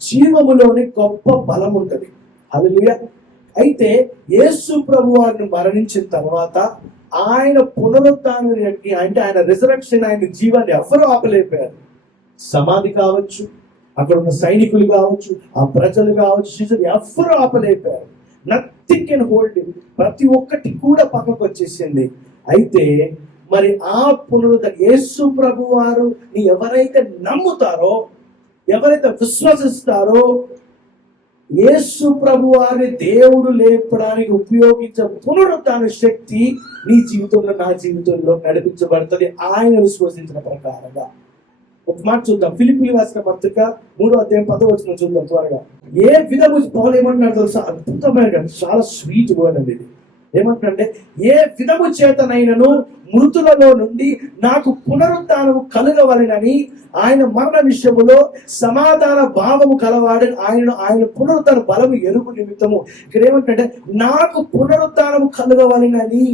జీవములోని గొప్ప బలం ఉంటుంది. హల్లెలూయా. అయితే యేసు ప్రభు వారిని మరణించిన తర్వాత ఆయన పునరుత్థానానికి అంటే ఆయన రిజరక్షన్, ఆయన జీవాన్ని ఎవరు ఆపలేపారు. సమాధి కావచ్చు, అక్కడ ఉన్న సైనికులు కావచ్చు, ఆ ప్రజలు కావచ్చు, శిష్యులు ఎవరు ఆపలేపారు. Nothing can hold him. ప్రతి ఒక్కటి కూడా పక్కకు వచ్చేసింది. అయితే మరి ఆ యేసు ప్రభు వారు ఎవరైతే నమ్ముతారో, ఎవరైతే విశ్వసిస్తారో, యేసు ప్రభు వారిని దేవుడు లేపడానికి ఉపయోగించే పునరుత్థాన శక్తి నీ జీవితంలో, నా జీవితంలో నడిపించబడుతుంది ఆయన విశ్వసించిన ప్రకారంగా. ఒక మాట చూద్దాం. ఫిలిప్పీయులకు రాసిన పత్రిక 3వ అధ్యాయం 10వ వచనం చూద్దాం త్వరగా. ఏ విధము పౌలు ఏమంటున్నాడు తెలుసా? అద్భుతమైన, చాలా స్వీట్ వర్డ్ అండి ఇది. ఏమంటున్నాడంటే, ఏ విధము చేతనైనను మృతులలో నుండి నాకు పునరుత్థానము కలుగవలెనని ఆయన మరణ విషయములో సమాధాన భావము కలవాడని ఆయన పునరుత్థాన బలము ఎరుగు నిమిత్తము. ఇక్కడ ఏమంటే నాకు పునరుత్థానము కలుగవలెనని.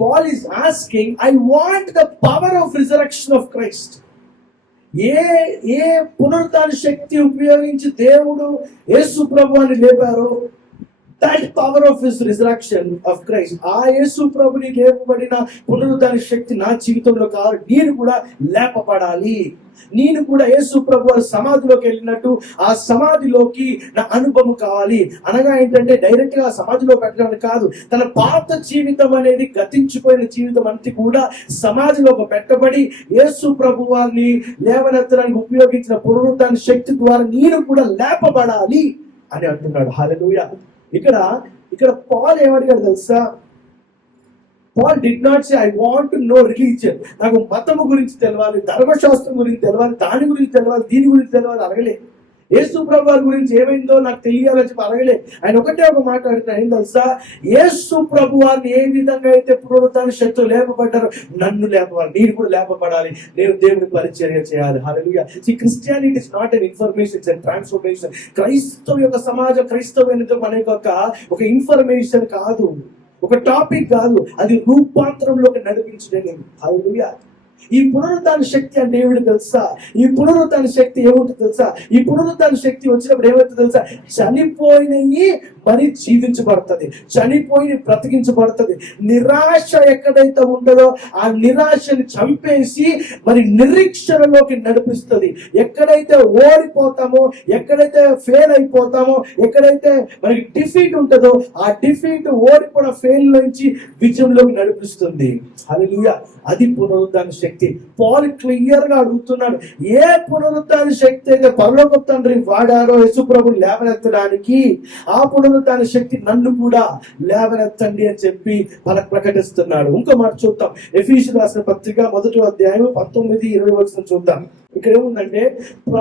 Paul is asking, I want the power of resurrection of Christ. ఏ పునరుత్థాన శక్తి ఉపయోగించి దేవుడు యేసు ప్రభువుని లేపారో, that power of his resurrection of Christ, ఆ యేసు ప్రభుని లేపబడిన పునరుత్థాన శక్తి నా జీవితంలో కావాలి. నేను కూడా లేపబడాలి. నేను కూడా యేసు ప్రభు సమాధిలోకి వెళ్ళినట్టు ఆ సమాధిలోకి నా అనుభవం కావాలి. అనగా ఏంటంటే డైరెక్ట్ గా సమాధిలో పెట్టడానికి కాదు, తన పాత జీవితం అనేది గతించిపోయిన జీవితం అంతా కూడా సమాధిలో పెట్టబడి యేసు ప్రభు వారిని లేవనెత్తడానికి ఉపయోగించిన పునరుత్థాన శక్తి ద్వారా నేను కూడా లేపబడాలి అని అంటున్నాడు. హల్లెలూయా. ఇక్కడ పాల్ ఏమడిగాడు తెలుసా? Paul did not say, I want to know religion. నాకు మతము గురించి తెలవాలి, ధర్మశాస్త్రం గురించి తెలవాలి, దాని గురించి తెలవాలి, దీని గురించి తెలవాలి అడగలే. యేసు ప్రభు వారి గురించి ఏమైందో నాకు తెలియాలని చెప్పి అడగలే. ఆయన ఒకటే ఒక మాట అడుగుతాడు, ఏం తెలుసా? యేసు ప్రభు వారిని ఏ విధంగా అయితే పునరుత్థాన శక్తులు లేపబడ్డారో నన్ను లేపబడాలి, నేను కూడా లేపబడాలి, నేను దేవుని పరిచర్య చేయాలి. Hallelujah. Christianity is not an information, it's an transformation. క్రైస్తవ యొక్క సమాజం, క్రైస్తవం అనే ఒక ఇన్ఫర్మేషన్ కాదు, ఒక టాపిక్ కాదు, అది రూపాంతరంలోకి నడిపించడం. హల్లెలూయా. ఈ పునరుత్థాన శక్తి అంటే ఏమిటి తెలుసా? ఈ పునరుత్థాన శక్తి ఏమిటి తెలుసా? ఈ పునరుత్థాన శక్తి వచ్చినప్పుడు ఏమైతే తెలుసా? చనిపోయినవి మరి జీవించబడుతుంది, చనిపోయి బ్రతికించబడుతుంది. నిరాశ ఎక్కడైతే ఉంటుందో ఆ నిరాశని చంపేసి మరి నిరీక్షణలోకి నడిపిస్తుంది. ఎక్కడైతే ఓడిపోతామో, ఎక్కడైతే ఫెయిల్ అయిపోతామో, ఎక్కడైతే మనకి డిఫీట్ ఉంటుందో ఆ డిఫీట్, ఓడిపోవడం, ఫెయిల్ నుంచి విజయంలోకి నడిపిస్తుంది. హల్లెలూయా. అది పునరుత్థాన శక్తి. పాల్ క్లియర్ గా అడుగుతున్నాడు, ఏ పునరుత్థాన శక్తి అయితే పరలోకపు తండ్రి వాడారో యేసు ప్రభువుని లేవనెత్తడానికి, ఆ పునరుత్థాన శక్తి నన్ను కూడా లేవనెత్తండి అని చెప్పి మనకు ప్రకటిస్తున్నాడు. ఇంకో మాట చూద్దాం. ఎఫెసీయులకు రాసిన పత్రిక 1వ అధ్యాయం 19-20 వచనం చూద్దాం. ఇక్కడ ఏముందంటే,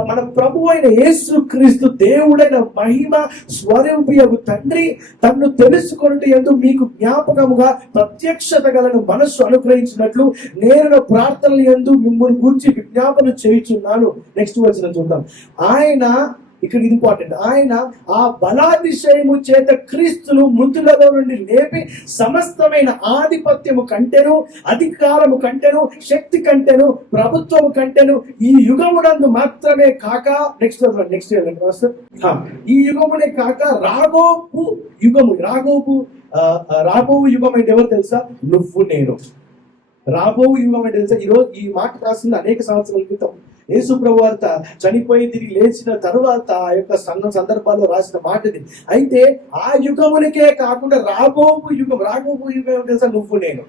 మన ప్రభు అయిన యేసు క్రీస్తు దేవుడైన మహిమ స్వరూపియగు తండ్రి తన్ను తెలుసుకొనుట యందు మీకు జ్ఞాపకముగా ప్రత్యక్షత గలను మనస్సు అనుగ్రహించినట్లు నేను ప్రార్థనల యందు మిమ్మల్ని గురించి విజ్ఞాపన చేయుచున్నాను. నెక్స్ట్ వచనం చూద్దాం. ఆయన, ఇక్కడ ఇంపార్టెంట్, ఆయన ఆ బలాతిశయము చేత క్రీస్తును మృతులలో నుండి లేపి సమస్తమైన ఆధిపత్యము కంటెను, అధికారము కంటెను, శక్తి కంటెను, ప్రభుత్వము కంటెను ఈ యుగమునందు మాత్రమే కాక, ఈ యుగమునే కాక రాబోవు యుగము, రాబోవు యుగం అంటే ఎవరు తెలుసా? నువ్వు నేను. రాబోవు యుగం అంటే తెలుసా? ఈరోజు ఈ మాట రాసింది అనేక సంవత్సరాల క్రితం. యేసు ప్రభు వార్త చనిపోయి తిరిగి లేచిన తరువాత ఆ యొక్క సందర్భాల్లో రాసిన మాట ఇది. అయితే ఆ యుగమునికే కాకుండా రాబోవు యుగం తెలుసా? నువ్వు నేను.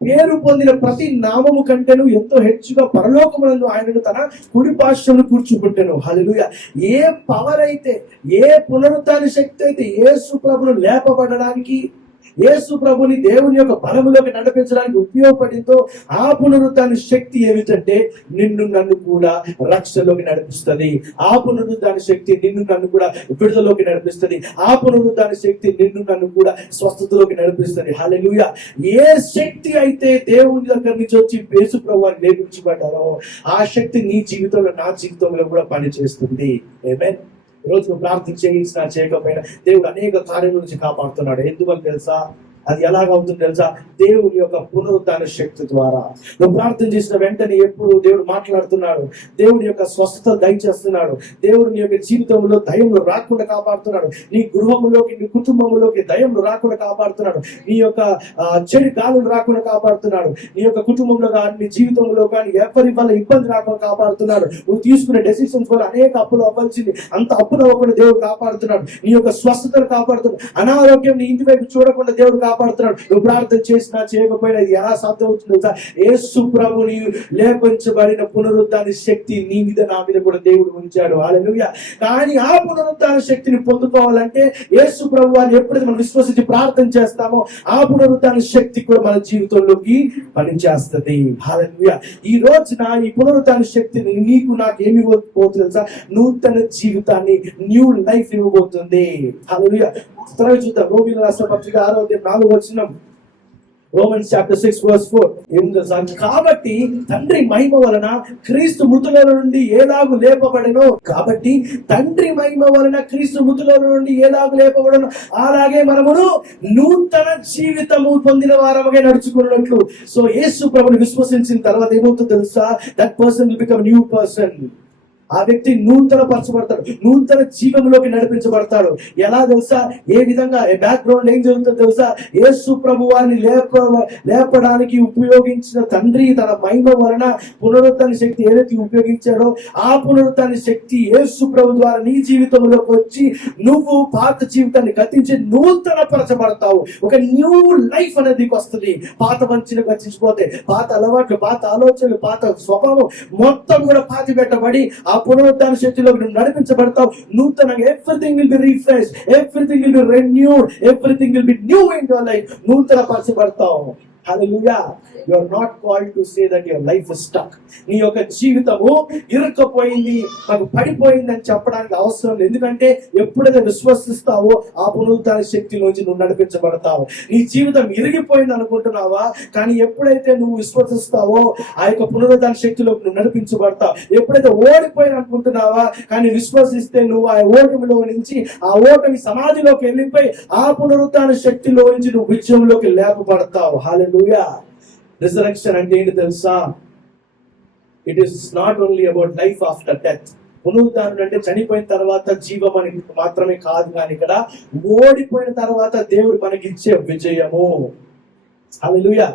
పేరు పొందిన ప్రతి నామము కంటేను ఎంతో హెచ్చుగా పరలోకమునందు ఆయనను తన కుడి పార్శ్వమున కూర్చుబెట్టెను. హల్లెలూయా. ఏ పవర్ అయితే, ఏ పునరుత్థాన శక్తి అయితే యేసు ప్రభువును లేపబడడానికి, యేసు ప్రభుని దేవుని యొక్క బలములోకి నడిపించడానికి ఉపయోగపడిందో ఆ పునరుత్థాన శక్తి ఏమిటంటే నిన్ను నన్ను కూడా రక్షణలోకి నడిపిస్తుంది. ఆ పునరుత్థాన శక్తి నిన్ను నన్ను కూడా విడుదలలోకి నడిపిస్తుంది. ఆ పునరుత్థాన శక్తి నిన్ను నన్ను కూడా స్వస్థతలోకి నడిపిస్తుంది. హల్లెలూయా. ఏ శక్తి అయితే దేవుని దగ్గర నుంచి వచ్చి యేసు ప్రభువుని లేపించబడ్డారో ఆ శక్తి నీ జీవితంలో, నా జీవితంలో కూడా పనిచేస్తుంది. ఆమేన్. రోజు ప్రార్థన చేయించినా చేయకపోయినా దేవుడు అనేక కార్యాల నుంచి కాపాడుతున్నాడు. ఎందుకని తెలుసా? అది ఎలాగవుతుంది తెలుసా? దేవుని యొక్క పునరుద్ధాన శక్తి ద్వారా. నువ్వు ప్రార్థన చేసిన వెంటనే ఎప్పుడు దేవుడు మాట్లాడుతున్నాడు, దేవుడి యొక్క స్వస్థత దయచేస్తున్నాడు, దేవుడు నీ యొక్క జీవితంలో దయములు రాకుండా కాపాడుతున్నాడు, నీ గృహంలోకి నీ కుటుంబంలోకి దయములు రాకుండా కాపాడుతున్నాడు, నీ యొక్క చెడు గాలులు రాకుండా కాపాడుతున్నాడు, నీ యొక్క కుటుంబంలో కానీ నీ జీవితంలో కానీ ఎవరి వల్ల ఇబ్బంది రాకుండా కాపాడుతున్నాడు. నువ్వు తీసుకునే డెసిషన్స్ వల్ల అనేక అప్పులు అవ్వాల్సింది, అంత అప్పులు అవ్వకుండా దేవుడు కాపాడుతున్నాడు. నీ యొక్క స్వస్థతను కాపాడుతున్నాడు. అనారోగ్యం నీ ఇంటి వైపు చూడకుండా దేవుడు కాపాడుతున్నాడు. నువ్వు ప్రార్థన చేసినా చేయకపోయినా ఇది ఎలా సాధ్యం అవుతుంది తెలుసా? యేసు ప్రభుని లేపించబడిన పునరుద్ధాన శక్తి నీ మీద నా మీద కూడా దేవుడు ఉంచాడు. హల్లెలూయా. కానీ ఆ పునరుద్ధాన శక్తిని పొందుకోవాలంటే యేసు ప్రభు వారిని ఎప్పుడైతే మనం విశ్వసించి ప్రార్థన చేస్తామో ఆ పునరుద్ధాన శక్తి కూడా మన జీవితంలోకి పనిచేస్తుంది. హల్లెలూయా. ఈ రోజున ఈ పునరుద్ధాన శక్తిని నీకు నాకు ఏమి ఇవ్వబోతుంది తెలుసా? నూతన జీవితాన్ని, న్యూ లైఫ్ ఇవ్వబోతుంది. హల్లెలూయా. త్వరగా చూద్దాం. రోమీయుల రాసిన పత్రిక 6వ అధ్యాయం 4వ వచనం. Romans chapter 6 verse 4. కాబట్టి తండ్రి మహిమ వలన క్రీస్తు మృతుల నుండి ఏలాగు లేపబడెనో, కాబట్టి తండ్రి మహిమ వలన క్రీస్తు మృతుల నుండి ఏలాగు లేపబడెనో అలాగే మనమును నూతన జీవితము పొందిన వారముగా నడుచుకున్నట్లు. సో యేసు ప్రభుని విశ్వసించిన తర్వాత ఏమవుతుందో తెలుసా? That person will become new person. ఆ వ్యక్తి నూతన పరచబడతాడు, నూతన జీవంలోకి నడిపించబడతాడు. ఎలా తెలుసా? ఏ విధంగా బ్యాక్గ్రౌండ్ ఏం జరుగుతుందో తెలుసా? యేసు ప్రభు వారిని లేపడానికి ఉపయోగించిన తండ్రి తన మహిమ వలన పునరుద్ధాన శక్తి ఏదైతే ఉపయోగించాడో ఆ పునరుద్ధాన శక్తి యేసు ప్రభు ద్వారా నీ జీవితంలోకి వచ్చి నువ్వు పాత జీవితాన్ని గతించి నూతన పరచబడతావు. ఒక న్యూ లైఫ్ అనేది వస్తుంది. పాత మంచిని గతించిపోతే పాత అలవాట్లు, పాత ఆలోచనలు, పాత స్వభావం మొత్తం కూడా పాతి పెట్టబడి ఆ పునరుద్ధాన శక్తిలో నువ్వు నడిపించబడతావు. నూతనంగా everything will be refresh, everything will be renewed, everything will be new in your life. నూతన పరచబడతావు. Hallelujah. You are not called to say that your life is stuck. నీ యొక్క జీవితము ఇరుక్కుపోయింది, నాకు పడిపోయింది అని చెప్పడానికి అవసరం లేదు. ఎందుకంటే ఎప్పుడైతే విశ్వసిస్తావో ఆ పునరుద్ధాన శక్తిలోంచి నువ్వు నడిపించబడతావు. నీ జీవితం ఇరిగిపోయింది అనుకుంటున్నావా? కానీ ఎప్పుడైతే నువ్వు విశ్వసిస్తావో ఆ యొక్క పునరుద్ధాన శక్తిలోకి నువ్వు నడిపించబడతావు. ఎప్పుడైతే ఓడిపోయింది అనుకుంటున్నావా? కానీ విశ్వసిస్తే నువ్వు ఆ ఓటమిలో నుంచి, ఆ ఓటమి సమాధిలోకి వెళ్ళిపోయి ఆ పునరుద్ధాన శక్తిలో నుంచి నువ్వు విజయంలోకి లేపబడతావు. హల్లెలూయా. రిజరెక్షన్ అంటే ఏంటి తెలుసా? It is not only about life after death. పునరుద్ధానం అంటే చనిపోయిన తర్వాత జీవం అని మాత్రమే కాదు, కానీ ఇక్కడ ఓడిపోయిన తర్వాత దేవుడు మనకి ఇచ్చే విజయము. హల్లెలూయా.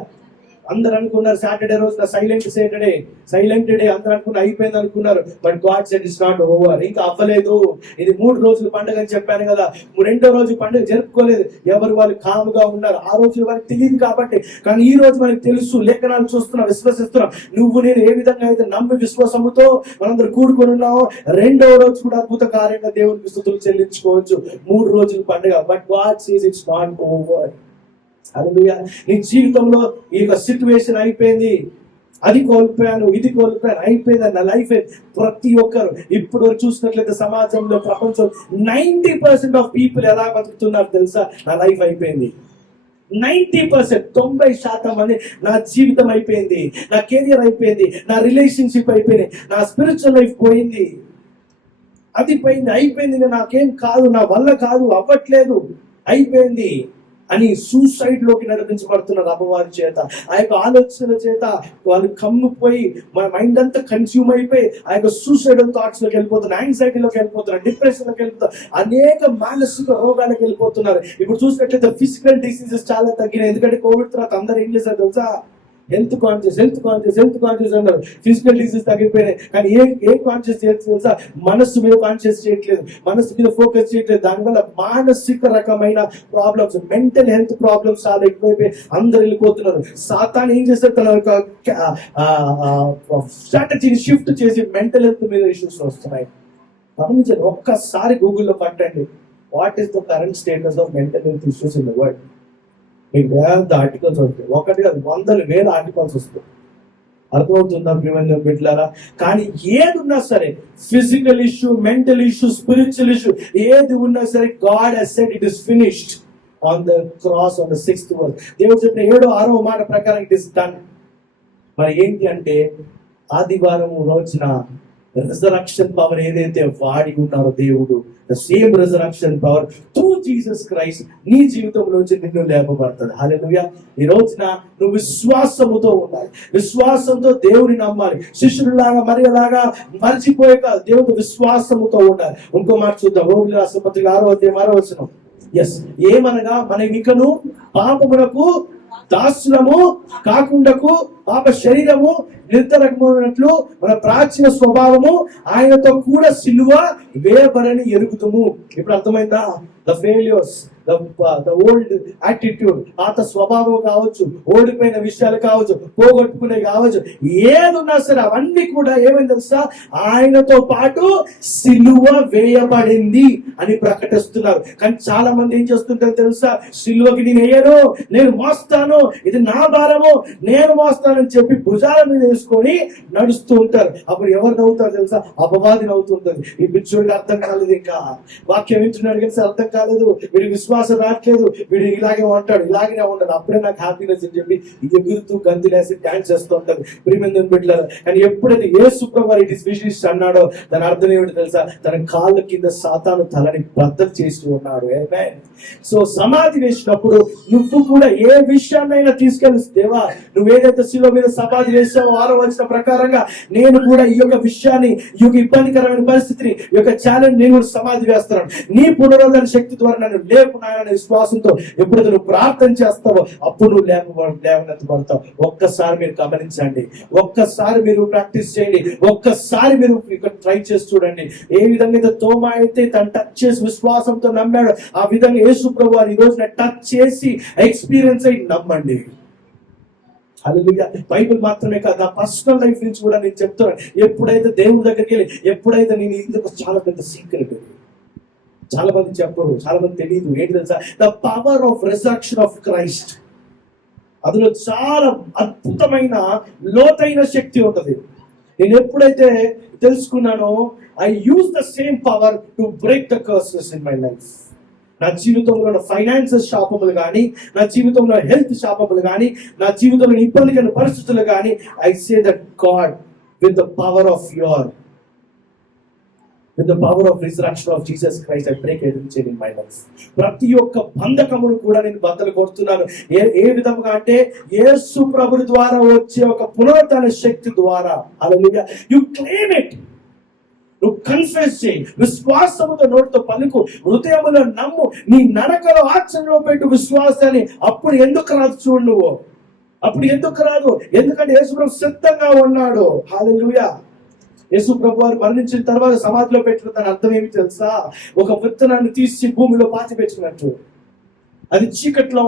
అందరు అనుకున్నారు సాటర్డే రోజున సైలెంట్ డే అందరూ అనుకున్నారు అయిపోయింది అనుకున్నారు. But God said it's not over. ఇంకా అవ్వలేదు. ఇది 3 రోజుల పండుగ అని చెప్పాను కదా. 2వ రోజు పండుగ జరుపుకోలేదు. ఎవరు వాళ్ళు కాముగా ఉన్నారు. ఆ రోజు వాళ్ళకి తెలియదు కాబట్టి. కానీ ఈ రోజు మనకి తెలుసు, లేఖనాలు చూస్తున్నాం, విశ్వసిస్తున్నాం. నువ్వు నేను ఏ విధంగా అయితే నమ్మి విశ్వాసముతో మనందరూ కూడుకొని ఉన్నామో 2వ రోజు కూడా అద్భుత కార్యంగా దేవునికి స్తుతులు చెల్లించుకోవచ్చు. 3 రోజుల పండుగ. But God says it's not over. Hallelujah. నీ జీవితంలో ఈ యొక్క సిచ్యువేషన్ అయిపోయింది, అది కోల్పోయాను, ఇది కోల్పోయాను, అయిపోయింది నా లైఫ్. ప్రతి ఒక్కరు ఇప్పుడు చూసినట్లయితే సమాజంలో, ప్రపంచం 90% ఆఫ్ పీపుల్ ఎలా బతుకుతున్నారు తెలుసా? నా లైఫ్ అయిపోయింది. 90%, 90% మంది నా జీవితం అయిపోయింది, నా కెరియర్ అయిపోయింది, నా రిలేషన్షిప్ అయిపోయింది, నా స్పిరిచువల్ లైఫ్ పోయింది, అది పోయింది, అయిపోయింది, నాకేం కాదు, నా వల్ల కాదు, అవ్వట్లేదు, అయిపోయింది అని సూసైడ్ లోకి నడిపించబడుతున్నారు అపవాది చేత. ఆ యొక్క ఆలోచనల చేత వాళ్ళు కమ్ముపోయి మన మైండ్ అంతా కన్స్యూమ్ అయిపోయి ఆ యొక్క సూసైడల్ థాట్స్ లోకి వెళ్ళిపోతున్నారు, యాంగ్జైటీలోకి వెళ్ళిపోతున్నారు, డిప్రెషన్ లోకి వెళ్ళిపోతున్నారు, అనేక మానసిక రోగాలకు వెళ్ళిపోతున్నారు. ఇప్పుడు చూసినట్లయితే ఫిజికల్ డిసీజెస్ చాలా తగ్గినాయి. ఎందుకంటే కోవిడ్ తర్వాత అందరూ ఏం చేశారు తెలుసా? హెల్త్ కాన్షియస్ అన్నారు. ఫిజికల్ డిసీజ్ తగ్గిపోయినాయి. కానీ ఏ కాన్షియస్ చేయట్లేదు తెలుసా? మనస్సు మీద కాన్షియస్ చేయట్లేదు, మనస్సు మీద ఫోకస్ చేయట్లేదు. దానివల్ల మానసిక రకమైన ప్రాబ్లమ్స్, మెంటల్ హెల్త్ ప్రాబ్లమ్స్ చాలా ఎక్కువైపోయి అందరు వెళ్ళిపోతున్నారు. సాతాను ఏం చేస్తారు? తన యొక్క స్ట్రాటజీని షిఫ్ట్ చేసి మెంటల్ హెల్త్ మీద ఇష్యూస్ వస్తున్నాయి. గమనించండి, ఒక్కసారి గూగుల్లో పట్టండి, what is the current status of mental health issues in the world. మీకు వేల ఆర్టికల్స్ వస్తాయి, 1,000 ఆర్టికల్స్ వస్తాయి. అర్థమవుతుందా ప్రియమైన బిడ్డలారా? కానీ ఏది ఉన్నా సరే, physical issue, mental issue, spiritual issue, ఏది ఉన్నా సరే, God has said it is finished on the cross on the 6th verse. దేవుడు చెప్పిన 7వ మాట ప్రకారం ఇట్ ఇస్ డన్. మరి ఏంటి అంటే ఆదివారం రోజున రిజరక్షన్ పవర్ ఏదైతే వాడి ఉన్నారో దేవుడు, the same resurrection power through Jesus Christ నీ జీవితంలోంచి నిన్ను లేపబడుతుంది. హల్లెలూయా. ఈ రోజున నువ్వు విశ్వాసముతో ఉండాలి, విశ్వాసంతో దేవుని నమ్మాలి. శిష్యులాగా మరియలాగా మర్చిపోయే కాదు, దేవుడు విశ్వాసముతో ఉండాలి. ఇంకో మాట చూద్దాం, రోమిలికి రాసిన పత్రిక 6వ ఎస్, ఏమనగా మనం ఇంకను పాపమునకు దాసులము కాకుండాకు, పాప శరీరము నిర్తరకమైనట్లు మన ప్రాచీన స్వభావము ఆయనతో కూడా సిలువ వేయబడని ఎరుగుతుము. ఇప్పుడు అర్థమైందా? The failures, the old attitude, పాత స్వభావం కావచ్చు, ఓడిపోయిన విషయాలు కావచ్చు, పోగొట్టుకునే కావచ్చు, ఏదున్నా సరే అవన్నీ కూడా ఏమైంది తెలుసా? ఆయనతో పాటు సిలువ వేయబడింది అని ప్రకటిస్తున్నారు. కానీ చాలా మంది ఏం చేస్తుంటారు తెలుసా? సిలువకి నేను వేయను, నేను మోస్తాను, ఇది నా భారము, నేను మోస్తానని చెప్పి భుజాల మీద వేసుకొని నడుస్తూ ఉంటారు. అప్పుడు ఎవరు నవ్వుతారు తెలుసా? అపవాది నవ్వుతుంటది. ఈ పిచ్చోడికి అర్థం కాలేదు, ఇంకా వాక్యం వింటున్నాడు కానీ అర్థం కాలేదు, వీడి విశ్వాసం రావట్లేదు, వీడు ఇలాగే ఉంటాడు, ఇలాగే ఉంటాడు, అప్పుడే నాకు హ్యాపీనెస్ అని చెప్పి ఎగురుతూ గంతులేసి డాన్స్ చేస్తూ ఉంటారు. ప్రియమైన బిడ్డలారా, కానీ ఎప్పుడైతే యేసు ప్రభువు ఇట్ ఇస్ విష్ అన్నాడో దాని అర్థం ఏమిటి తెలుసా? తన కాళ్ళ కింద సాతాను తలని బద్దలు చేసి ఉన్నాడు. సో సమాధి వేసినప్పుడు నువ్వు కూడా ఏ విషయాన్నైనా తీసుకెళ్ళి, దేవా నువ్వు ఏదైతే శిలువ మీద సమాధి వేసావో 6వ వచనం ప్రకారంగా నేను కూడా ఈ యొక్క విషయాన్ని, ఈ యొక్క ఇబ్బందికరమైన పరిస్థితిని, ఈ యొక్క ఛాలెంజ్ నేను కూడా సమాధి వేస్తున్నాను. నీ పునరుద్ధరణ శక్తి ద్వారా నన్ను లేపునాయన విశ్వాసంతో ఎప్పుడైతే నువ్వు ప్రార్థన చేస్తావో అప్పుడు నువ్వు లేవనెత్తబడతావు. ఒక్కసారి మీరు గమనించండి, ఒక్కసారి మీరు ప్రాక్టీస్ చేయండి, ఒక్కసారి మీరు ఇక్కడ ట్రై చేసి చూడండి. ఏ విధంగా అయితే తోమా అయితే తను టచ్ చేసి విశ్వాసంతో నమ్మాడు, ఆ విధంగా యేసు ప్రభువు ఈ రోజున టచ్ చేసి ఎక్స్పీరియన్స్ అయ్యి నమ్మండి. హల్లెలూయా. బైబిల్ మాత్రమే కాదు, నా పర్సనల్ లైఫ్ నుంచి కూడా నేను చెప్తున్నాను. ఎప్పుడైతే దేవుడి దగ్గరికి వెళ్ళి, ఎప్పుడైతే నేను ఇందుకు చాలా పెద్ద సీక్రెట్, చాలా మంది చెప్పరు, చాలా మంది తెలియదు, ఏంటి తెలుసా? The power of resurrection of Christ. అందులో చాలా అద్భుతమైన లోతైన శక్తి ఉంటది. నేను ఎప్పుడైతే తెలుసుకున్నానో, I use the same power to break the curses in my life. నా జీవితంలో ఉన్న ఫైనాన్షియల్ శాపములు కానీ, నా జీవితంలో హెల్త్ శాపములు కానీ, నా జీవితంలో ఇబ్బందికరమైన పరిస్థితులు కానీ, I say that God with the power of with the power of resurrection of Jesus Christ, I break every chain in my life. ప్రతి ఒక్క బంధకమును కూడా నేను బద్దలు కొడుతున్నాను. ఏ విధంగా అంటే యేసు ప్రభువు ద్వారా వచ్చే ఒక పునరుద్ధరణ శక్తి ద్వారా. హల్లెలూయా. యు క్లెయిమ్ ఇట్, నువ్వు కన్ఫెస్ చేయి, విశ్వాసముతో నోటితో పలుకు, హృదయములో నమ్ము, నీ నడకలో ఆచరణలో పెట్టు విశ్వాసాన్ని. అప్పుడు ఎందుకు రాదు చూడు నువ్వు, అప్పుడు ఎందుకు రాదు? ఎందుకంటే యేసు ప్రభు సిద్ధంగా ఉన్నాడు. హల్లెలూయా. యేసు ప్రభు వారు మరణించిన తర్వాత సమాధిలో పెట్టిన దాని అర్థం ఏమి తెలుసా? ఒక విత్తనాన్ని తీసి భూమిలో పాతి పెట్టినట్టు. అది చీకట్లో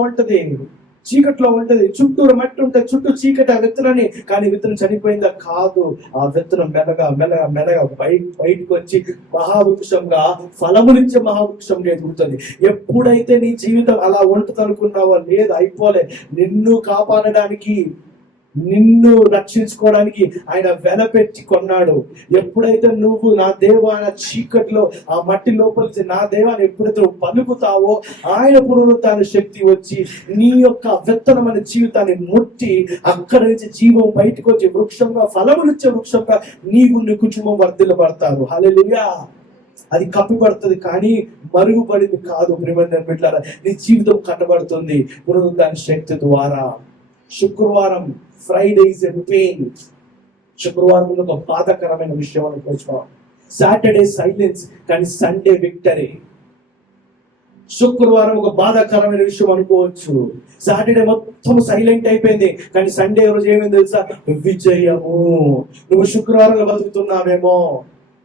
ఉంటది, చుట్టూరు మట్టి ఉంటుంది, చుట్టూ చీకటి ఆ విత్తనాన్ని. కానీ విత్తనం చనిపోయిందా? కాదు. ఆ విత్తనం మెల్లగా బయటకు వచ్చి మహావృక్షంగా, ఫలమునిచ్చే మహావృక్షంగా ఎదుగుతుంది. ఎప్పుడైతే నీ జీవితం అలా ఉంటుంది అనుకున్నావో, లేదు, అయిపోలే. నిన్ను కాపాడడానికి, నిన్ను రక్షించుకోవడానికి ఆయన వెలపెట్టి కొన్నాడు. ఎప్పుడైతే నువ్వు నా దేవా అన్న చీకట్లో, ఆ మట్టి లోపలికి నా దేవాన్ని ఎప్పుడైతే నువ్వు పలుకుతావో, ఆయన పునరుద్ధరణ శక్తి వచ్చి నీ యొక్క విత్తనమైన జీవితాన్ని ముట్టి అక్కడి నుంచి జీవం బయటకు వచ్చి వృక్షంగా, ఫలమునిచ్చే వృక్షంగా నీవు నీ కుటుంబం వర్ధిల్లబడతారు. హల్లెలూయా. అది కప్పిపడుతుంది కానీ మరుగుపడింది కాదు. ప్రియమైన బిడ్డలారా, నీ జీవితం కట్టబడుతుంది పునరుద్ధరణ శక్తి ద్వారా. శుక్రవారం, ఫ్రైడే ఇస్ ఎ పెయిన్. శుక్రవారం ఒక బాధాకరమైన విషయం అనుకోవచ్చు. సాటర్డే సైలెన్స్ కానీ సండే విక్టరీ. శుక్రవారం ఒక బాధాకరమైన విషయం అనుకోవచ్చు. సాటర్డే మొత్తం సైలెంట్ అయిపోయింది, కానీ సండే రోజు ఏమైంది తెలుసా? విజయము. నువ్వు శుక్రవారంలో బతుకుతున్నావేమో,